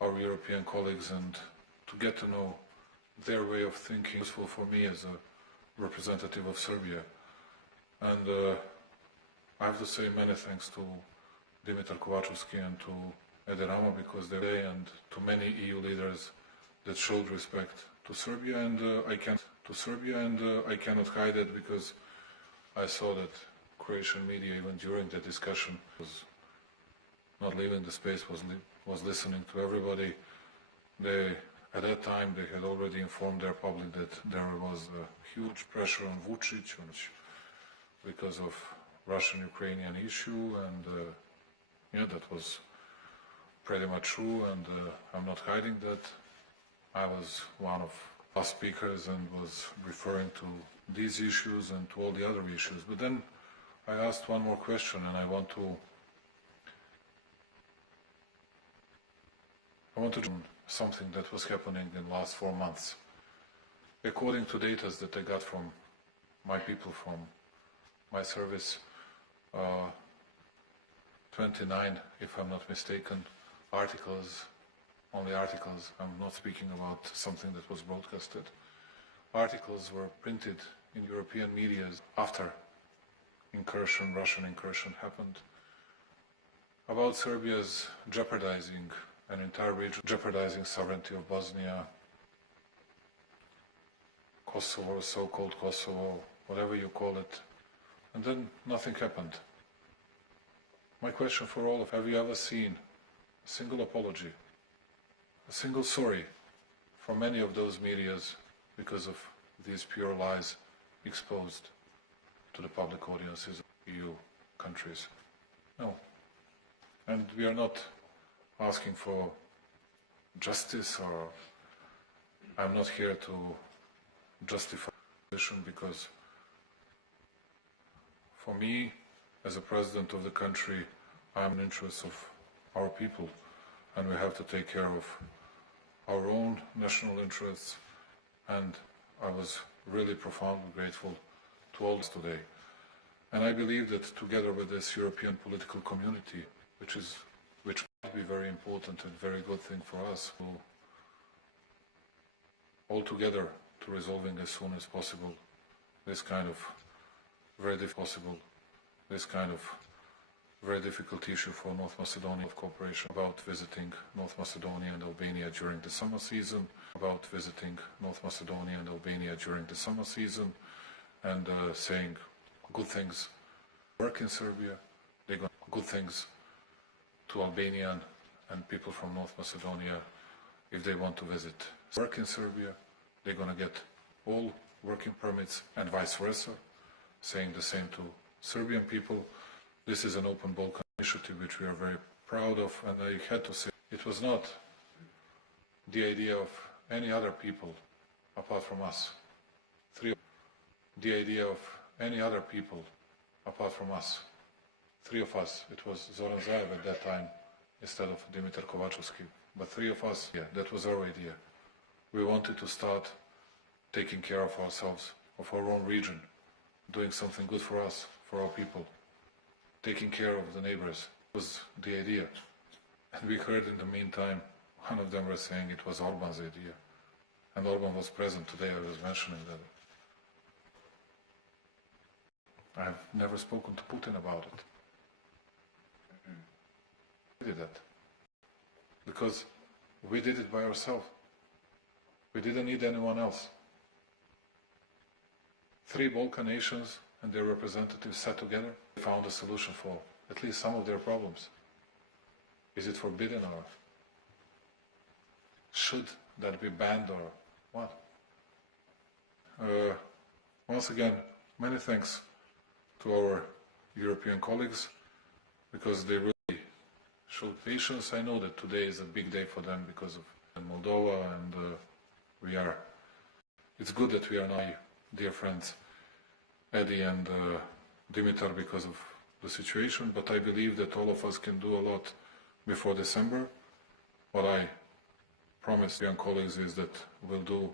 our European colleagues and to get to know their way of thinking. Useful for me as a representative of Serbia. And I have to say many thanks to Dimitar Kovačevski and to Edi Rama, because they and to many EU leaders that showed respect to Serbia, and I cannot hide it, because I saw that Croatian media, even during the discussion, was not leaving the space, was listening to everybody. At that time, they had already informed their public that there was a huge pressure on Vučić because of Russian-Ukrainian issue, and yeah, that was pretty much true, and I'm not hiding that. I was one of last speakers and was referring to these issues and to all the other issues. But then I asked one more question, and I want to do something that was happening in the last 4 months. According to data that I got from my people, from my service, 29, if I'm not mistaken, articles, only articles, I'm not speaking about something that was broadcasted, articles were printed in European media after incursion, Russian incursion happened, about Serbia's jeopardizing an entire region, jeopardizing sovereignty of Bosnia, Kosovo, so-called Kosovo, whatever you call it, and then nothing happened. My question for all of you, have you ever seen a single apology, a single sorry from many of those medias because of these pure lies exposed to the public audiences of EU countries? No. And we are not asking for justice, or I'm not here to justify the position, because for me, as a president of the country, I'm in the interest of our people, and we have to take care of our own national interests, and I was really profoundly grateful to all this today. And I believe that together with this European political community, which might be very important and very good thing for us, all together to resolving as soon as possible this kind of very difficult issue for North Macedonia, of cooperation about visiting North Macedonia and Albania during the summer season, and saying good things. Work in Serbia, they got good things to Albanian and people from North Macedonia if they want to visit. Work in Serbia, they're going to get all working permits, and vice versa, saying the same to Serbian people. This is an open Balkan initiative which we are very proud of, and I had to say it was not the idea of any other people apart from us. The idea of any other people apart from us. 3 of us. It was Zoran Zaev at that time instead of Dimitar Kovačevski. But 3 of us, yeah, that was our idea. We wanted to start taking care of ourselves, of our own region, doing something good for us, for our people, taking care of the neighbors was the idea. And we heard in the meantime, one of them was saying it was Orban's idea. And Orban was present today, I was mentioning that. I've never spoken to Putin about it. We did that. Because we did it by ourselves. We didn't need anyone else. 3 Balkan nations and their representatives sat together, found a solution for at least some of their problems. Is it forbidden, or should that be banned, or what? Once again, many thanks to our European colleagues, because they really showed patience. I know that today is a big day for them because of Moldova, and it's good that we are now, dear friends, Eddie and Dimitar, because of the situation, but I believe that all of us can do a lot before December. What I promise young colleagues is that we'll do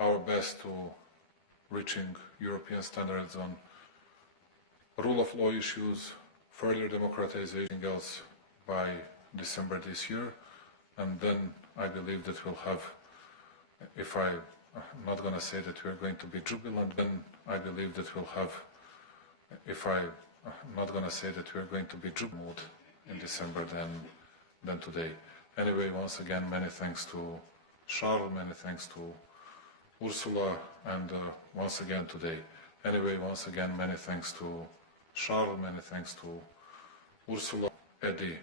our best to reaching European standards on rule of law issues, further democratization else by December this year, and then I believe that we'll have, if I'm not going to say that we're going to be jubilant, then I believe that we'll have, if I'm not going to say that we're going to be jubilant in December than today. Anyway, once again, many thanks to Charles, many thanks to Ursula, and once again today. Anyway, once again, many thanks to Charles, many thanks to Ursula, Eddie,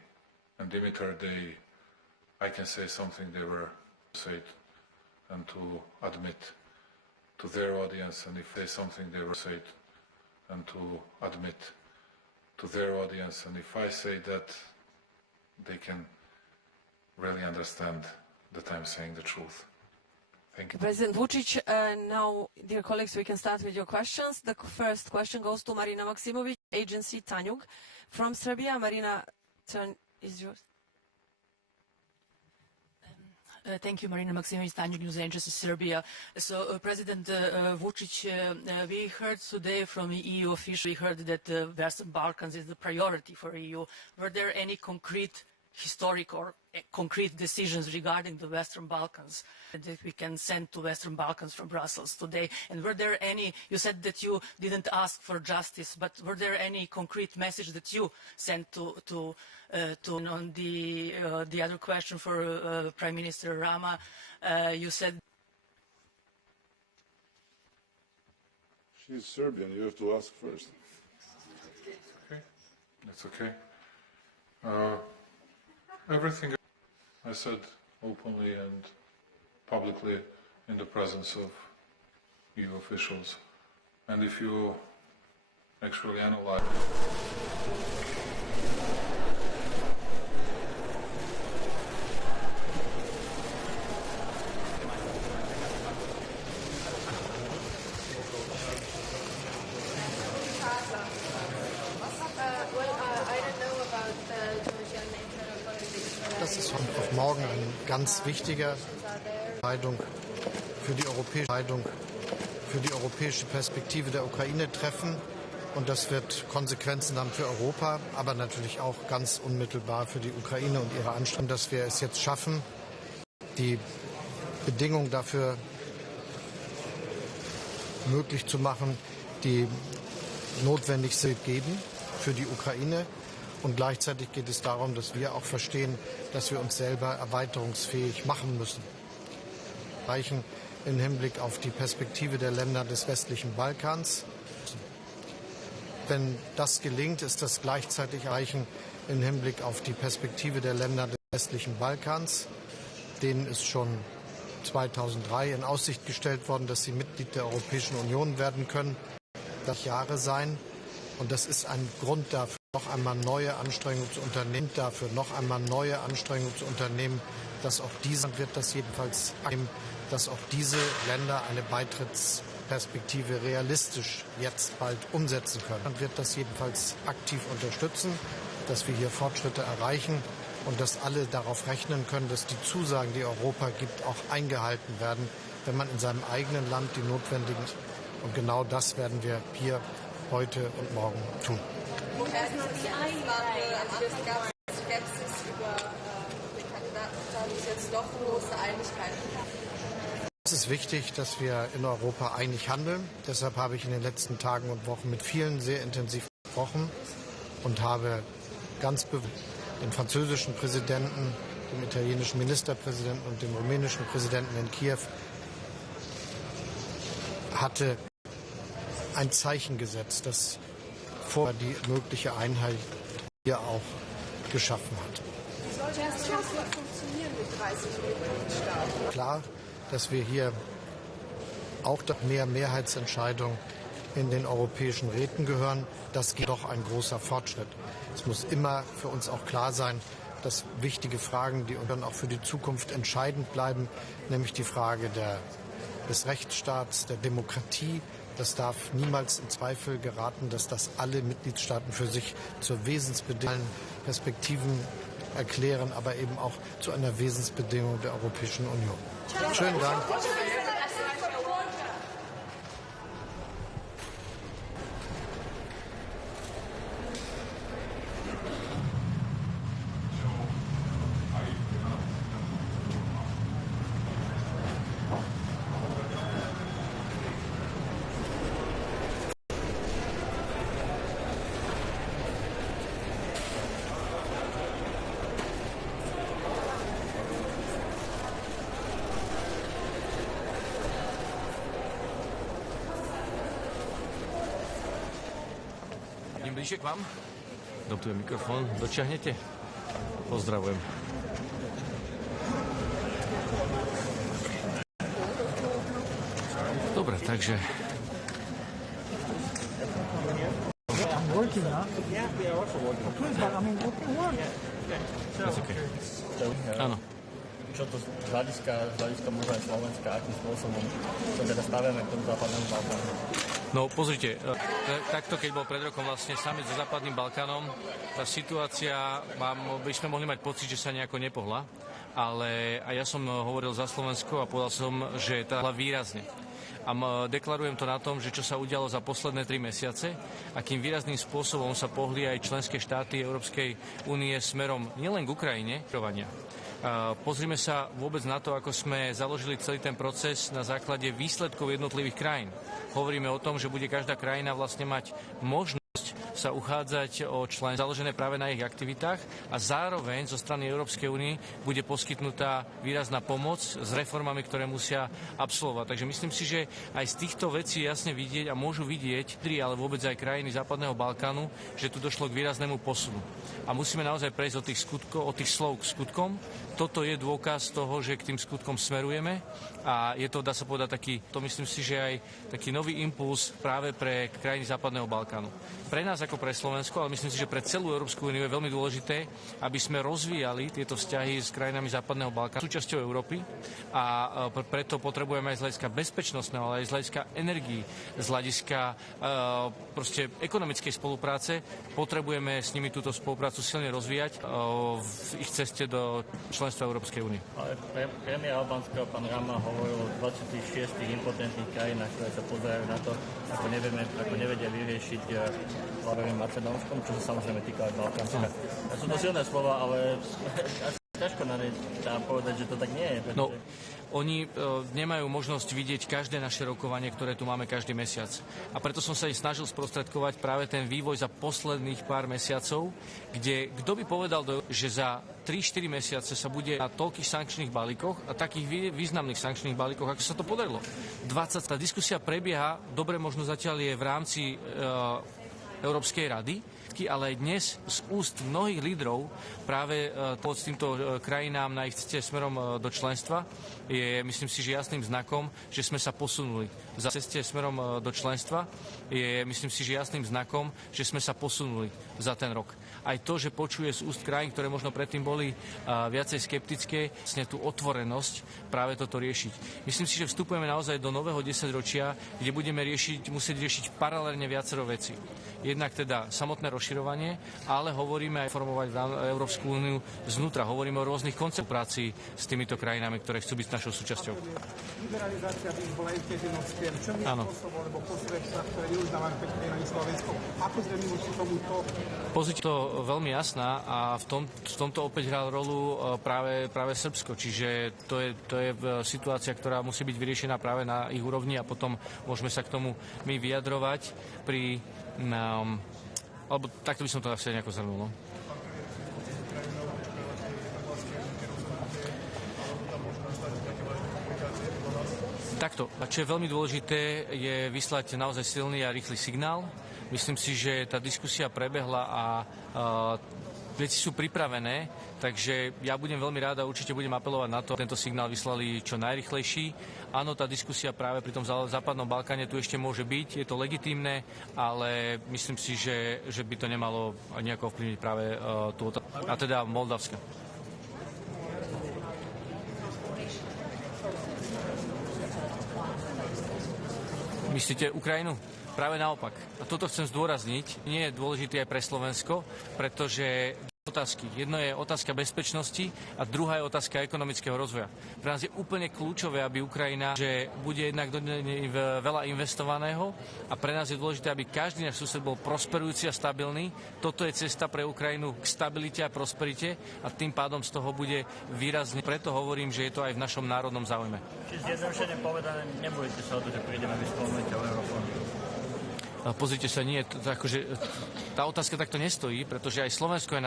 and Dimitar. I can say something they were said, and to admit to their audience, and if they something they were said, and to admit to their audience, and if I say that, they can really understand that I'm saying the truth. Thank you. President Vučić, now, dear colleagues, we can start with your questions. The first question goes to Marina Maksimović, agency Tanjug from Serbia. Marina, turn is yours. Thank you, Marina Maksimović, Tanjug News Agency, Serbia. So, President Vučić, we heard today from EU officials, we heard that the Western Balkans is the priority for EU. Were there any concrete historic or concrete decisions regarding the Western Balkans that we can send to Western Balkans from Brussels today? And were there any, you said that you didn't ask for justice, but were there any concrete message that you sent to on the other question for Prime Minister Rama, you said... She's Serbian, you have to ask first. Okay, that's okay. Everything I said openly and publicly in the presence of EU officials. And if you actually analyze... Das ist auf morgen eine ganz wichtige Entscheidung für die europäische Perspektive der Ukraine treffen. Und das wird Konsequenzen haben für Europa, aber natürlich auch ganz unmittelbar für die Ukraine und ihre Anstrengungen, dass wir es jetzt schaffen, die Bedingungen dafür möglich zu machen, die notwendig sind, geben für die Ukraine. Und gleichzeitig geht es darum, dass wir auch verstehen, dass wir uns selber erweiterungsfähig machen müssen. Reichen im Hinblick auf die Perspektive der Länder des westlichen Balkans. Wenn das gelingt, ist das gleichzeitig Reichen im Hinblick auf die Perspektive der Länder des westlichen Balkans. Denen ist schon 2003 in Aussicht gestellt worden, dass sie Mitglied der Europäischen Union werden können. Das Jahre sein. Und das ist ein Grund dafür, noch einmal neue Anstrengungen zu unternehmen, dass auch diese Länder eine Beitrittsperspektive realistisch jetzt bald umsetzen können. Man wird das jedenfalls aktiv unterstützen, dass wir hier Fortschritte erreichen und dass alle darauf rechnen können, dass die Zusagen, die Europa gibt, auch eingehalten werden, wenn man in seinem eigenen Land die notwendigen. Und genau das werden wir hier heute und morgen tun. Am Anfang gab es Skepsis über den Kandidaten, da ist jetzt doch große Einigkeit. Es ist wichtig, dass wir in Europa einig handeln. Deshalb habe ich in den letzten Tagen und Wochen mit vielen sehr intensiv gesprochen und habe ganz bewusst den französischen Präsidenten, dem italienischen Ministerpräsidenten und dem rumänischen Präsidenten in Kiew hatte ein Zeichen gesetzt, das vor die mögliche Einheit hier auch geschaffen hat. Wie soll das funktionieren mit 30 Mitgliedstaaten? Klar, dass wir hier auch mehr Mehrheitsentscheidungen in den europäischen Räten gehören. Das geht doch ein großer Fortschritt. Es muss immer für uns auch klar sein, dass wichtige Fragen, die dann auch für die Zukunft entscheidend bleiben, nämlich die Frage des Rechtsstaats, der Demokratie, Das darf niemals in Zweifel geraten, dass das alle Mitgliedstaaten für sich zur Wesensbedingung Perspektiven erklären, aber eben auch zu einer Wesensbedingung der Europäischen Union. Schönen Dank. Bližšie k vám. Tu je mikrofón. Dočiahnete? Pozdravujem. Dobre, takže... Áno. Čo to z hľadiska možno aj Slovenska, akým spôsobom to teda staviame k tomu západnému Balkánu? No pozrite, takto keď bol pred rokom vlastne summit so západným Balkánom, tá situácia, by sme mohli mať pocit, že sa nejako nepohla, ale a ja som hovoril za Slovensko a povedal som, že tá výrazne. A deklarujem to na tom, že čo sa udialo za posledné 3 mesiace, akým výrazným spôsobom sa pohli aj členské štáty Európskej únie smerom nielen k Ukrajine, pozrime sa vôbec na to, ako sme založili celý ten proces na základe výsledkov jednotlivých krajín. Hovoríme o tom, že bude každá krajina vlastne mať možnosť sa uchádzať o člen založené práve na ich aktivitách a zároveň zo strany Európskej únie bude poskytnutá výrazná pomoc s reformami, ktoré musia absolvovať. Takže myslím si, že aj z týchto vecí jasne vidieť a môžu vidieť, ale vôbec aj krajiny Západného Balkánu, že tu došlo k výraznému posunu. A musíme naozaj prejsť od tých slov k skutkom. Toto je dôkaz toho, že k tým skutkom smerujeme a je to, dá sa povedať, myslím si, že aj taký nový impuls práve pre krajiny Západného Balkánu. Pre nás ako pre Slovensko, ale myslím si, že pre celú Európsku úniu je veľmi dôležité, aby sme rozvíjali tieto vzťahy s krajinami Západného Balkánu, súčasťou Európy a preto potrebujeme aj z hľadiska bezpečnostného, ale aj z hľadiska energií, z hľadiska proste ekonomickej spolupráce, potrebujeme s nimi túto spoluprácu silne rozvíjať v ich ceste do členstva Európskej únie. Ale premiér Albánska, pán Rama, hovoril o 26 impotentných krajinách, ktoré sa pozerajú na to, ako nevedia vyriešiť hlavne Macedónskom, čo sa samozrejme týka aj Balkánska. Sú to silné slova, ale asi ťažko na ne dá povedať, že to tak nie je. Pretože... No, oni nemajú možnosť vidieť každé naše rokovanie, ktoré tu máme každý mesiac. A preto som sa im snažil sprostredkovať práve ten vývoj za posledných pár mesiacov, kde kto by povedal, že za 3-4 mesiace sa bude na toľkých sankčných balíkoch a takých významných sankčných balíkoch, ako sa to podarilo. 20. Tá diskusia prebieha, dobre možno zatiaľ je v rámci Európskej rady, ale aj dnes z úst mnohých lídrov práve pod týmto krajinám na ich ceste smerom do členstva je, myslím si, že jasným znakom, že sme sa posunuli. Za ceste smerom do členstva je, myslím si, že jasným znakom, že sme sa posunuli za ten rok. Aj to, že počuje z úst krajín, ktoré možno predtým boli viacej skeptické, vlastne tú otvorenosť práve toto riešiť. Myslím si, že vstupujeme naozaj do nového 10-ročia, kde budeme musieť riešiť paralelne viacero vecí. Jednak teda samotné rozširovanie, ale hovoríme aj formovať Európsku úniu znútra. Hovoríme o rôznych konceptoch práci s týmito krajinami, ktoré chcú byť našou súčasťou. Liberalizácia by bola intezinovským. Čo mi je spôsobom, lebo posledné štát, ktoré vyuznávajú pekne na Slovensku. Ako zrejme voči tomuto? Pozícia to veľmi jasná a v tomto opäť hral rolu práve Srbsko. Čiže to je situácia, ktorá musí byť vyriešená práve na ich úrovni a potom môžeme sa k tomu my vyjadrovať pri... alebo takto by som to asi nejako zhrnul. No. Takto. A čo je veľmi dôležité, je vyslať naozaj silný a rýchly signál. Myslím si, že tá diskusia prebehla a veci sú pripravené, takže ja budem veľmi rád a určite budem apelovať na to, tento signál vyslali čo najrýchlejší. Áno, tá diskusia práve pri tom západnom Balkáne tu ešte môže byť, je to legitímne, ale myslím si, že by to nemalo nejako ovplyvniť práve tú otázku. A teda Moldavska. Myslíte Ukrajinu? Práve naopak. A toto chcem zdôrazniť. Nie je dôležité aj pre Slovensko, pretože otázky. Jedno je otázka bezpečnosti a druhá je otázka ekonomického rozvoja. Pre nás je úplne kľúčové, aby Ukrajina, že bude jednak veľa investovaného a pre nás je dôležité, aby každý náš sused bol prosperujúci a stabilný. Toto je cesta pre Ukrajinu k stabilite a prosperite a tým pádom z toho bude výrazne. Preto hovorím, že je to aj v našom národnom záujme. Čiže zjednodušene povedané, nebojte sa o to, že prídeme vyslovniť o eurofondy. Pozrite sa, nie, akože, tá otázka takto nestojí, pretože aj Slovensko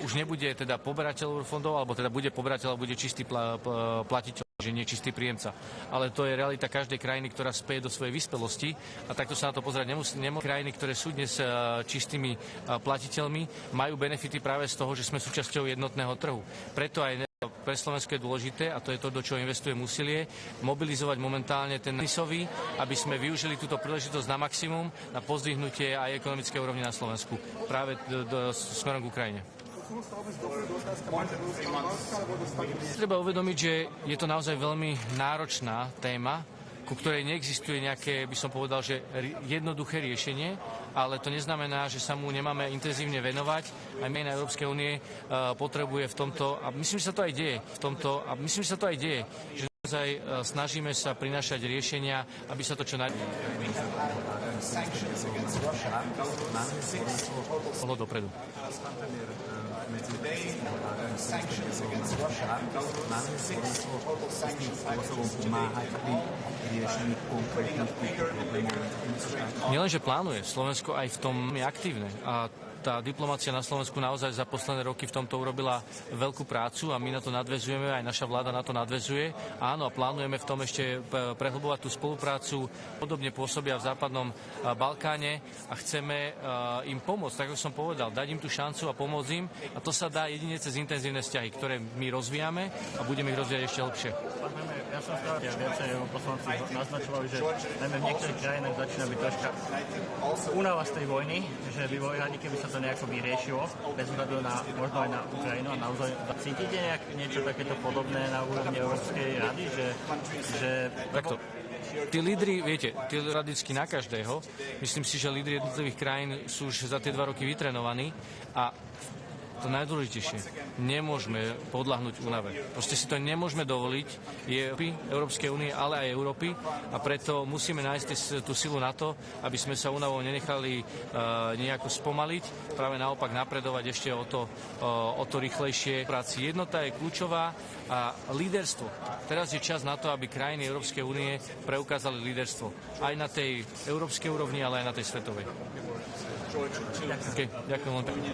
už nebude teda poberateľ eurofondov, alebo teda bude poberateľ a bude čistý platiteľ, že nie čistý príjemca. Ale to je realita každej krajiny, ktorá speje do svojej vyspelosti a takto sa na to pozerať nemusí. Krajiny, ktoré sú dnes čistými platiteľmi, majú benefity práve z toho, že sme súčasťou jednotného trhu. Preto aj pre Slovensko je dôležité, a to je to, do čoho investuje úsilie, mobilizovať momentálne ten nisový, aby sme využili túto príležitosť na maximum na pozdvihnutie aj ekonomické úrovne na Slovensku. Práve smerom k Ukrajine. Treba uvedomiť, že je to naozaj veľmi náročná téma, ku ktorej neexistuje nejaké, by som povedal, že jednoduché riešenie, ale to neznamená, že sa mu nemáme intenzívne venovať. Aj my na Európskej únie potrebuje v tomto, a myslím, že sa to aj deje, že naozaj snažíme sa prinášať riešenia, aby sa to čo pohlo dopredu. Nielenže plánuje, Slovensko aj v tom je aktívne a tá diplomácia na Slovensku naozaj za posledné roky v tomto urobila veľkú prácu a my na to nadväzujeme, aj naša vláda na to nadväzuje. Áno, a plánujeme v tom ešte prehlbovať tú spoluprácu. Podobne pôsobia v západnom Balkáne a chceme im pomôcť, tak ako som povedal, dať im tú šancu a pomôcť im. A to sa dá jedine cez intenzívne vzťahy, ktoré my rozvíjame a budeme ich rozvíjať ešte lepšie. Ja som stále viacej poslanci naznačovali, že najmä v niektorých krajinách začína byť troška únava z tej vojny, že by boli radi, keby sa to nejako vyriešilo, bez hľadu na, možno aj na Ukrajinu. A naozaj cítite niečo takéto podobné na úrovni Európskej rady, že... Takto. Tí lídri, viete, tí radicky na každého. Myslím si, že lídri jednotlivých krajín sú už za tie 2 roky vytrenovaní a to najdôležitejšie, nemôžeme podľahnúť únave. Proste si to nemôžeme dovoliť, je Európskej únie, ale aj Európy a preto musíme nájsť tú silu na to, aby sme sa únavou nenechali nejako spomaliť, práve naopak napredovať ešte o to rýchlejšie. Práci jednota je kľúčová a líderstvo. Teraz je čas na to, aby krajiny Európskej únie preukázali líderstvo. Aj na tej európskej úrovni, ale aj na tej svetovej. Okay, ďakujem veľmi pekne.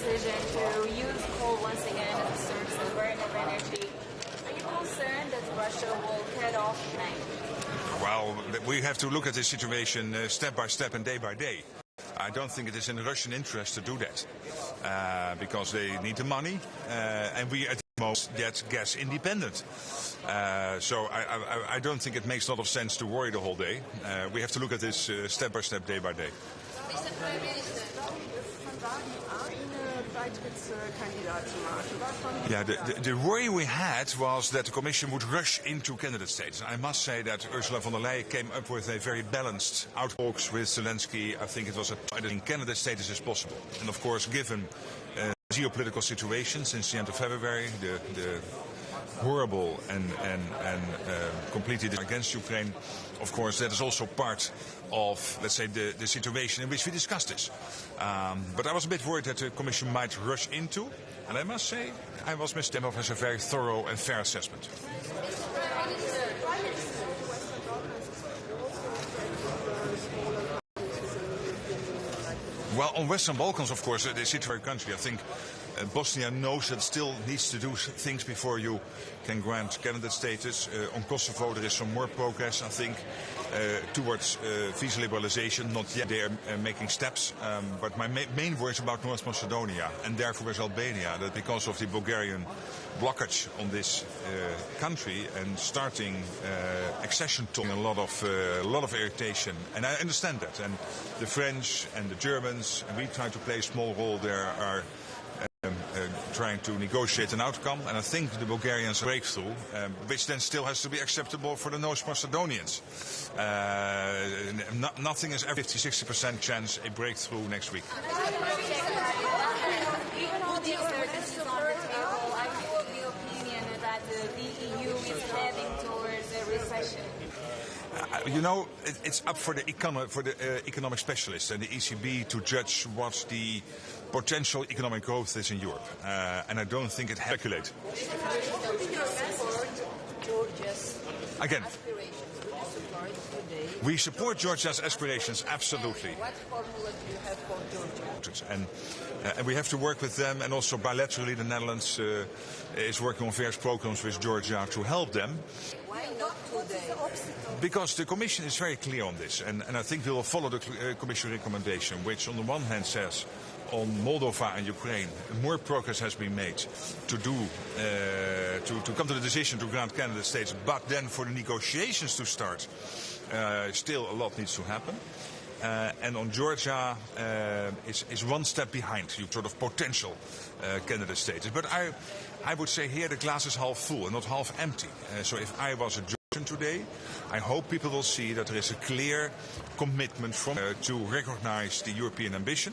decision to use coal once again as a source of energy. Are you concerned that Russia will cut off trade? Well, we have to look at this situation step by step and day by day. I don't think it is in the Russian interest to do that because they need the money and we at the most get gas independent. So I don't think it makes a lot of sense to worry the whole day. We have to look at this step by step, day by day. Yeah, the worry we had was that the Commission would rush into candidate status. I must say that Ursula von der Leyen came up with a very balanced outlook with Zelensky. I think it was in candidate status as possible. And of course, given geopolitical situation since the end of February, the horrible and completely against Ukraine, of course, that is also part of, let's say, the situation in which we discussed this. But I was a bit worried that the Commission might rush into, and I must say, I was mistaken of as a very thorough and fair assessment. Well, on Western Balkans, of course, the situation country, I think Bosnia knows that still needs to do things before you can grant candidate status. On Kosovo, there is some more progress, I think, towards visa liberalization. Not yet they are making steps, but my main worry is about North Macedonia and therefore with Albania, that because of the Bulgarian blockage on this country and starting accession talks, a lot of irritation, and I understand that. And the French and the Germans, and we try to play a small role there, are trying to negotiate an outcome, and I think the Bulgarians breakthrough, which then still has to be acceptable for the North Macedonians. Nothing is ever 50-60% chance a breakthrough next week. Even all the uncertainties on the table, I hold the opinion that the EU is heading towards a recession. You know, it's up for the economic specialists and the ECB to judge what the potential economic growth is in Europe, and I don't think it speculate. Again, we support Georgia's aspirations, absolutely. What formula do you have for Georgia? And we have to work with them, and also bilaterally the Netherlands is working on various programs with Georgia to help them. Why not today? Because the Commission is very clear on this, and I think we will follow the Commission recommendation, which on the one hand says on Moldova and Ukraine, more progress has been made to come to the decision to grant candidate status, but then for the negotiations to start, still a lot needs to happen. And on Georgia is one step behind you, sort of potential candidate status. But I would say here the glass is half full and not half empty. So if I was a Georgian today, I hope people will see that there is a clear commitment to recognize the European ambition,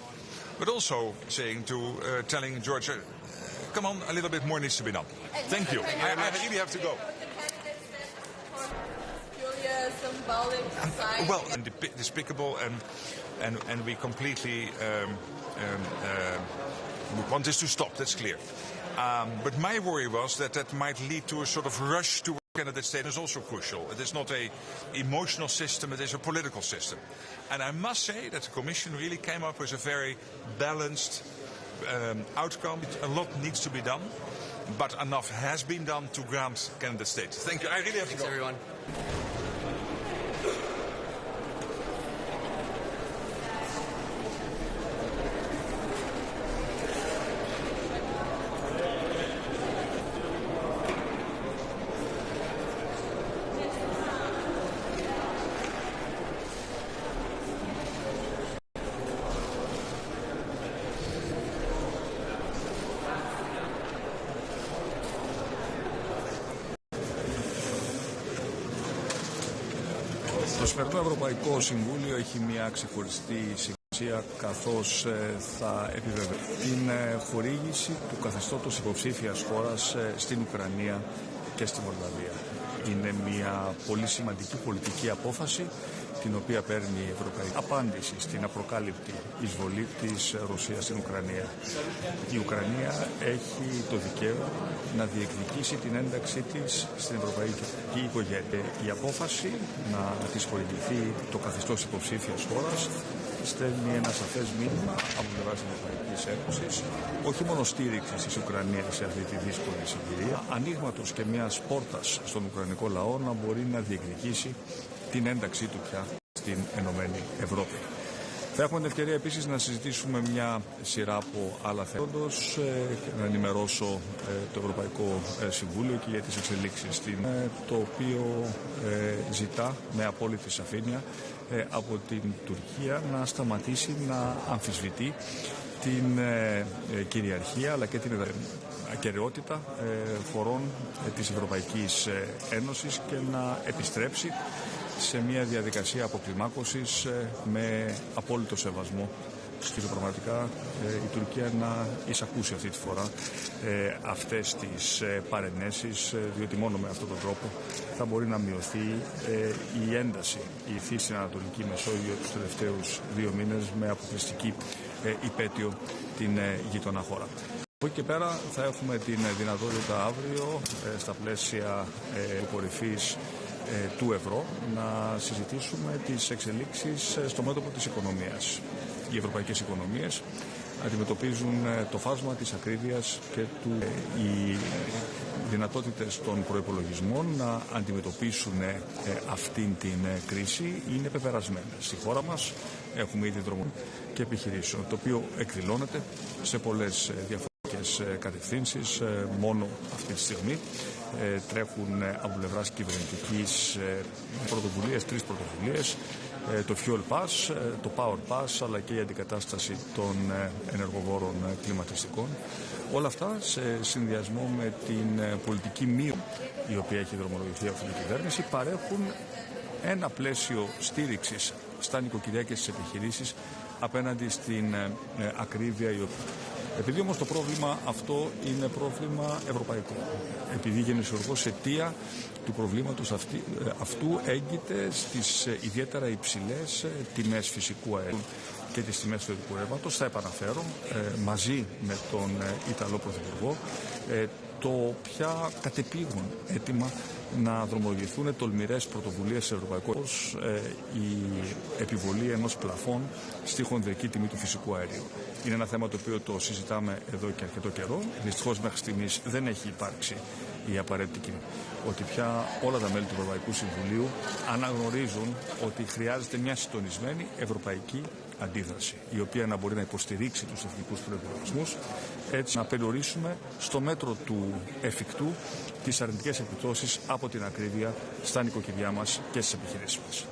but also telling Georgia, come on, a little bit more needs to be done. Thank you. I really have to go. Well, and despicable, and we completely want this to stop. That's clear. But my worry was that might lead to a sort of rush to candidate status is also crucial. It is not an emotional system, it is a political system. And I must say that the Commission really came up with a very balanced outcome. A lot needs to be done, but enough has been done to grant candidate status. Thank you. I really have to go. Thanks, everyone. Το Σφαιρτό Ευρωπαϊκό Συμβούλιο έχει μια ξεχωριστή σημασία καθώς θα επιβεβαιώσει την χορήγηση του καθεστώτος υποψήφιας χώρας στην Ουκρανία και στη Μολδαβία. Είναι μια πολύ σημαντική πολιτική απόφαση την οποία παίρνει η Ευρωπαϊκή απάντηση στην απροκάλυπτη εισβολή της Ρωσίας στην Ουκρανία. Η Ουκρανία έχει το δικαίωμα να διεκδικήσει την ένταξή της στην Ευρωπαϊκή οικογένεια. Η απόφαση να της χορηγηθεί το καθεστώς υποψήφιας χώρας στέλνει ένα σαφές μήνυμα από πλευρά της Ευρωπαϊκής Ένωσης, όχι μόνο στήριξης της Ουκρανίας σε αυτή τη δύσκολη συγκυρία, ανοίγματος και μιας πόρτας στον Ουκρανικό λαό να μπορεί να διεκδικήσει την ένταξή του πια στην Ενωμένη Ευρώπη. Θα έχουμε την ευκαιρία επίσης να συζητήσουμε μια σειρά από άλλα θέματα και να ενημερώσω το Ευρωπαϊκό Συμβούλιο και για τις εξελίξεις το οποίο ζητά με απόλυτη σαφήνεια από την Τουρκία να σταματήσει να αμφισβητεί την κυριαρχία αλλά και την ακεραιότητα χωρών της Ευρωπαϊκής Ένωσης και να επιστρέψει σε μια διαδικασία αποκλιμάκωσης με απόλυτο σεβασμό. Ελπίζω πραγματικά η Τουρκία να εισακούσει αυτή τη φορά αυτές τις παρενέσεις, διότι μόνο με αυτόν τον τρόπο θα μπορεί να μειωθεί η ένταση, η ηθή στην Ανατολική Μεσόγειο τους τελευταίους 2 μήνες με αποκλειστική υπέτειο την γειτονά χώρα. Από εκεί και πέρα θα έχουμε την δυνατότητα αύριο στα πλαίσια κορυφής του ευρώ να συζητήσουμε τις εξελίξεις στο μέτωπο της οικονομίας. Οι ευρωπαϊκές οικονομίες αντιμετωπίζουν το φάσμα της ακρίβειας και οι δυνατότητες των προϋπολογισμών να αντιμετωπίσουν αυτήν την κρίση είναι πεπερασμένες. Στη χώρα μας έχουμε ήδη δρόμο και επιχειρήσεων, το οποίο εκδηλώνεται σε πολλές διαφορετικές κατευθύνσεις. Μόνο αυτή τη στιγμή τρέχουν από πλευράς κυβερνητικής πρωτοβουλίες, 3 πρωτοβουλίες, το Fuel Pass, το Power Pass, αλλά και η αντικατάσταση των ενεργοβόρων κλιματιστικών. Όλα αυτά σε συνδυασμό με την πολιτική μείωση η οποία έχει δρομολογηθεί από την κυβέρνηση παρέχουν ένα πλαίσιο στήριξης στα νοικοκυριά και στις επιχειρήσεις απέναντι στην ακρίβεια η οποία. Επειδή όμως το πρόβλημα αυτό είναι πρόβλημα ευρωπαϊκό, επειδή γενεσιουργός αιτία του προβλήματος αυτού έγκυται στις ιδιαίτερα υψηλές τιμές φυσικού αερίου και τις τιμές του ειδικού ρεύματος, θα επαναφέρω μαζί με τον Ιταλό Πρωθυπουργό το πια κατεπήγουν αίτημα να δρομολογηθούν τολμηρές πρωτοβουλίες σε ευρωπαϊκό η επιβολή ενός πλαφών στη χονδρική τιμή του φυσικού αερίου. Είναι ένα θέμα το οποίο το συζητάμε εδώ και αρκετό καιρό. Δυστυχώς μέχρι στιγμής δεν έχει υπάρξει η απαραίτητη κοινή. Ότι πια όλα τα μέλη του Ευρωπαϊκού Συμβουλίου αναγνωρίζουν ότι χρειάζεται μια συντονισμένη ευρωπαϊκή αντίδραση, η οποία να μπορεί να υποστηρίξει τους εθνικούς προϋπολογισμούς, έτσι να περιορίσουμε στο μέτρο του εφικτού τις αρνητικές επιπτώσεις από την ακρίβεια στα νοικοκυριά μας και στις επιχειρήσεις μας.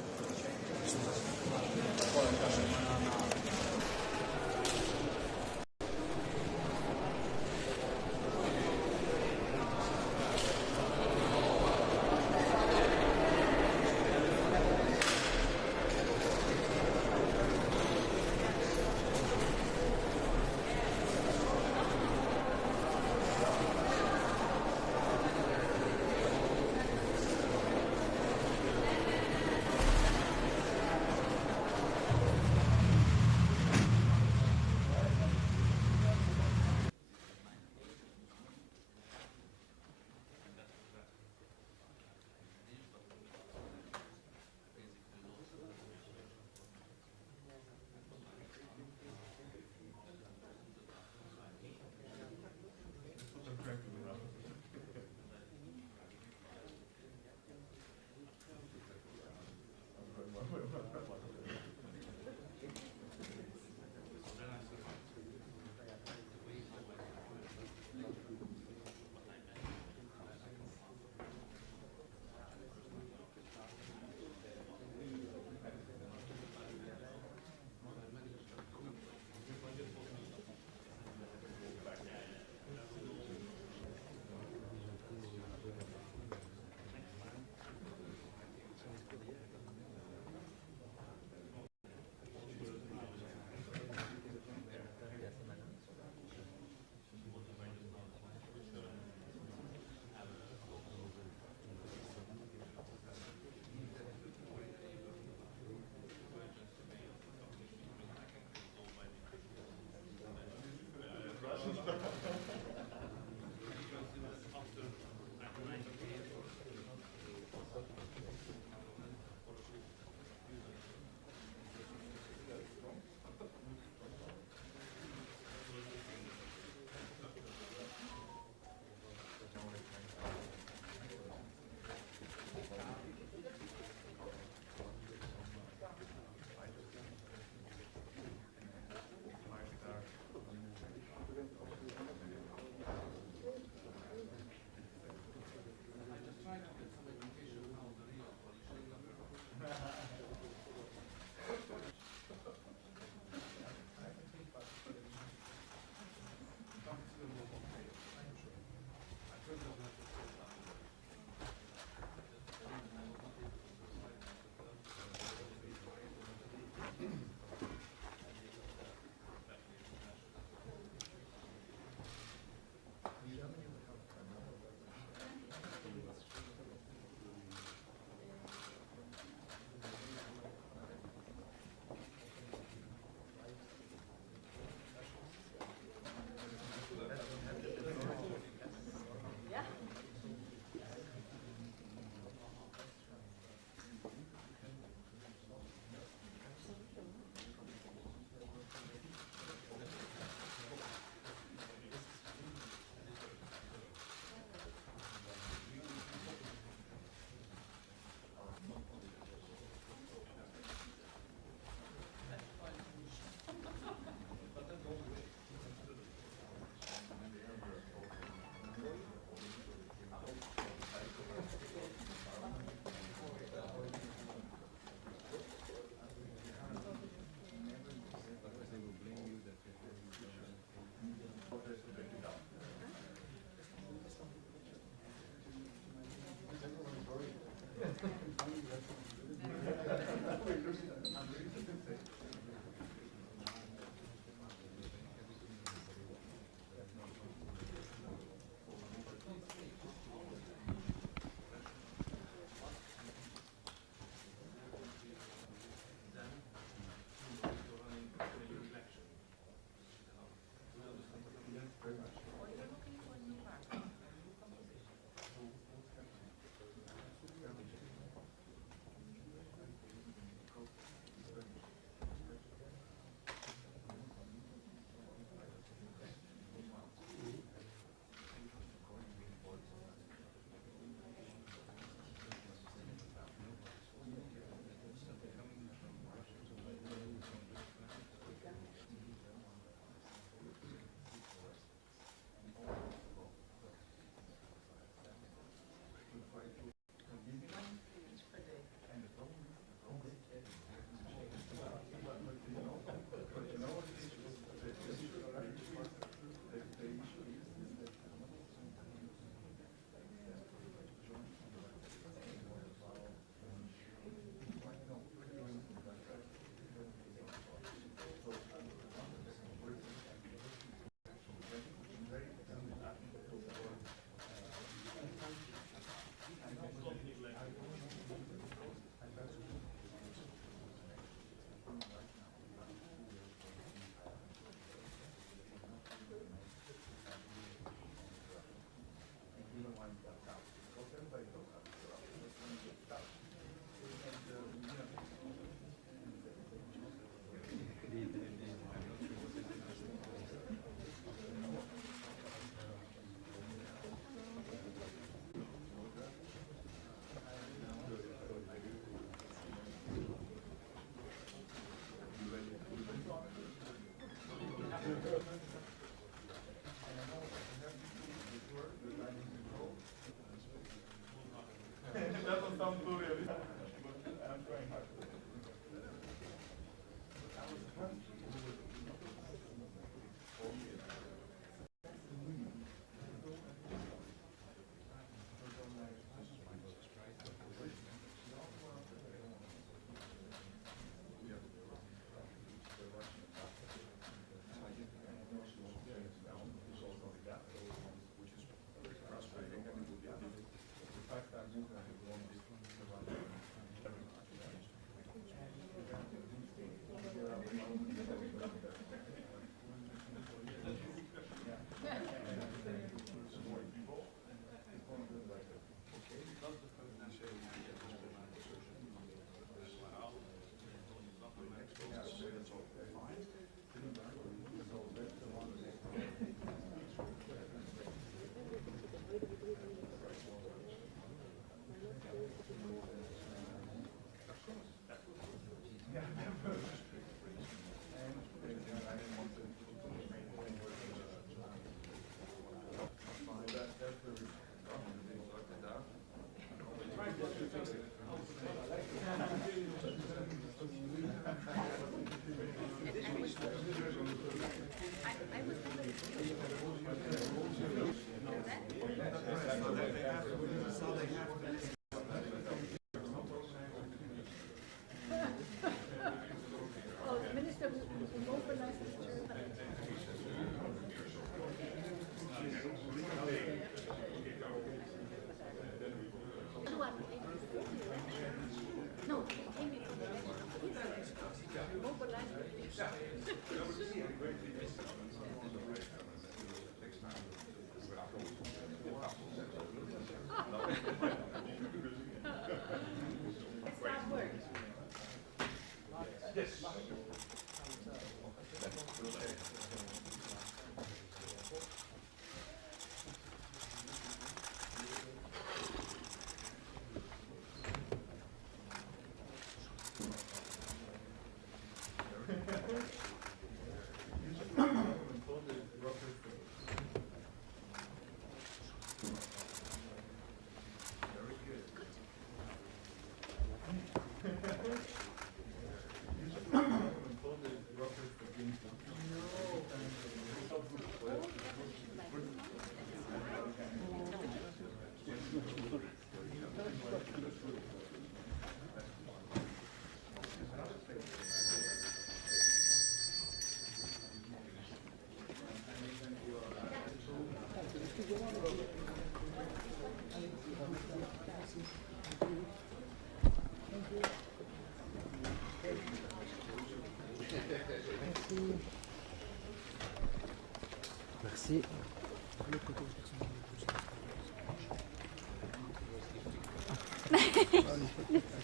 Merci.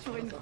Pour une fois.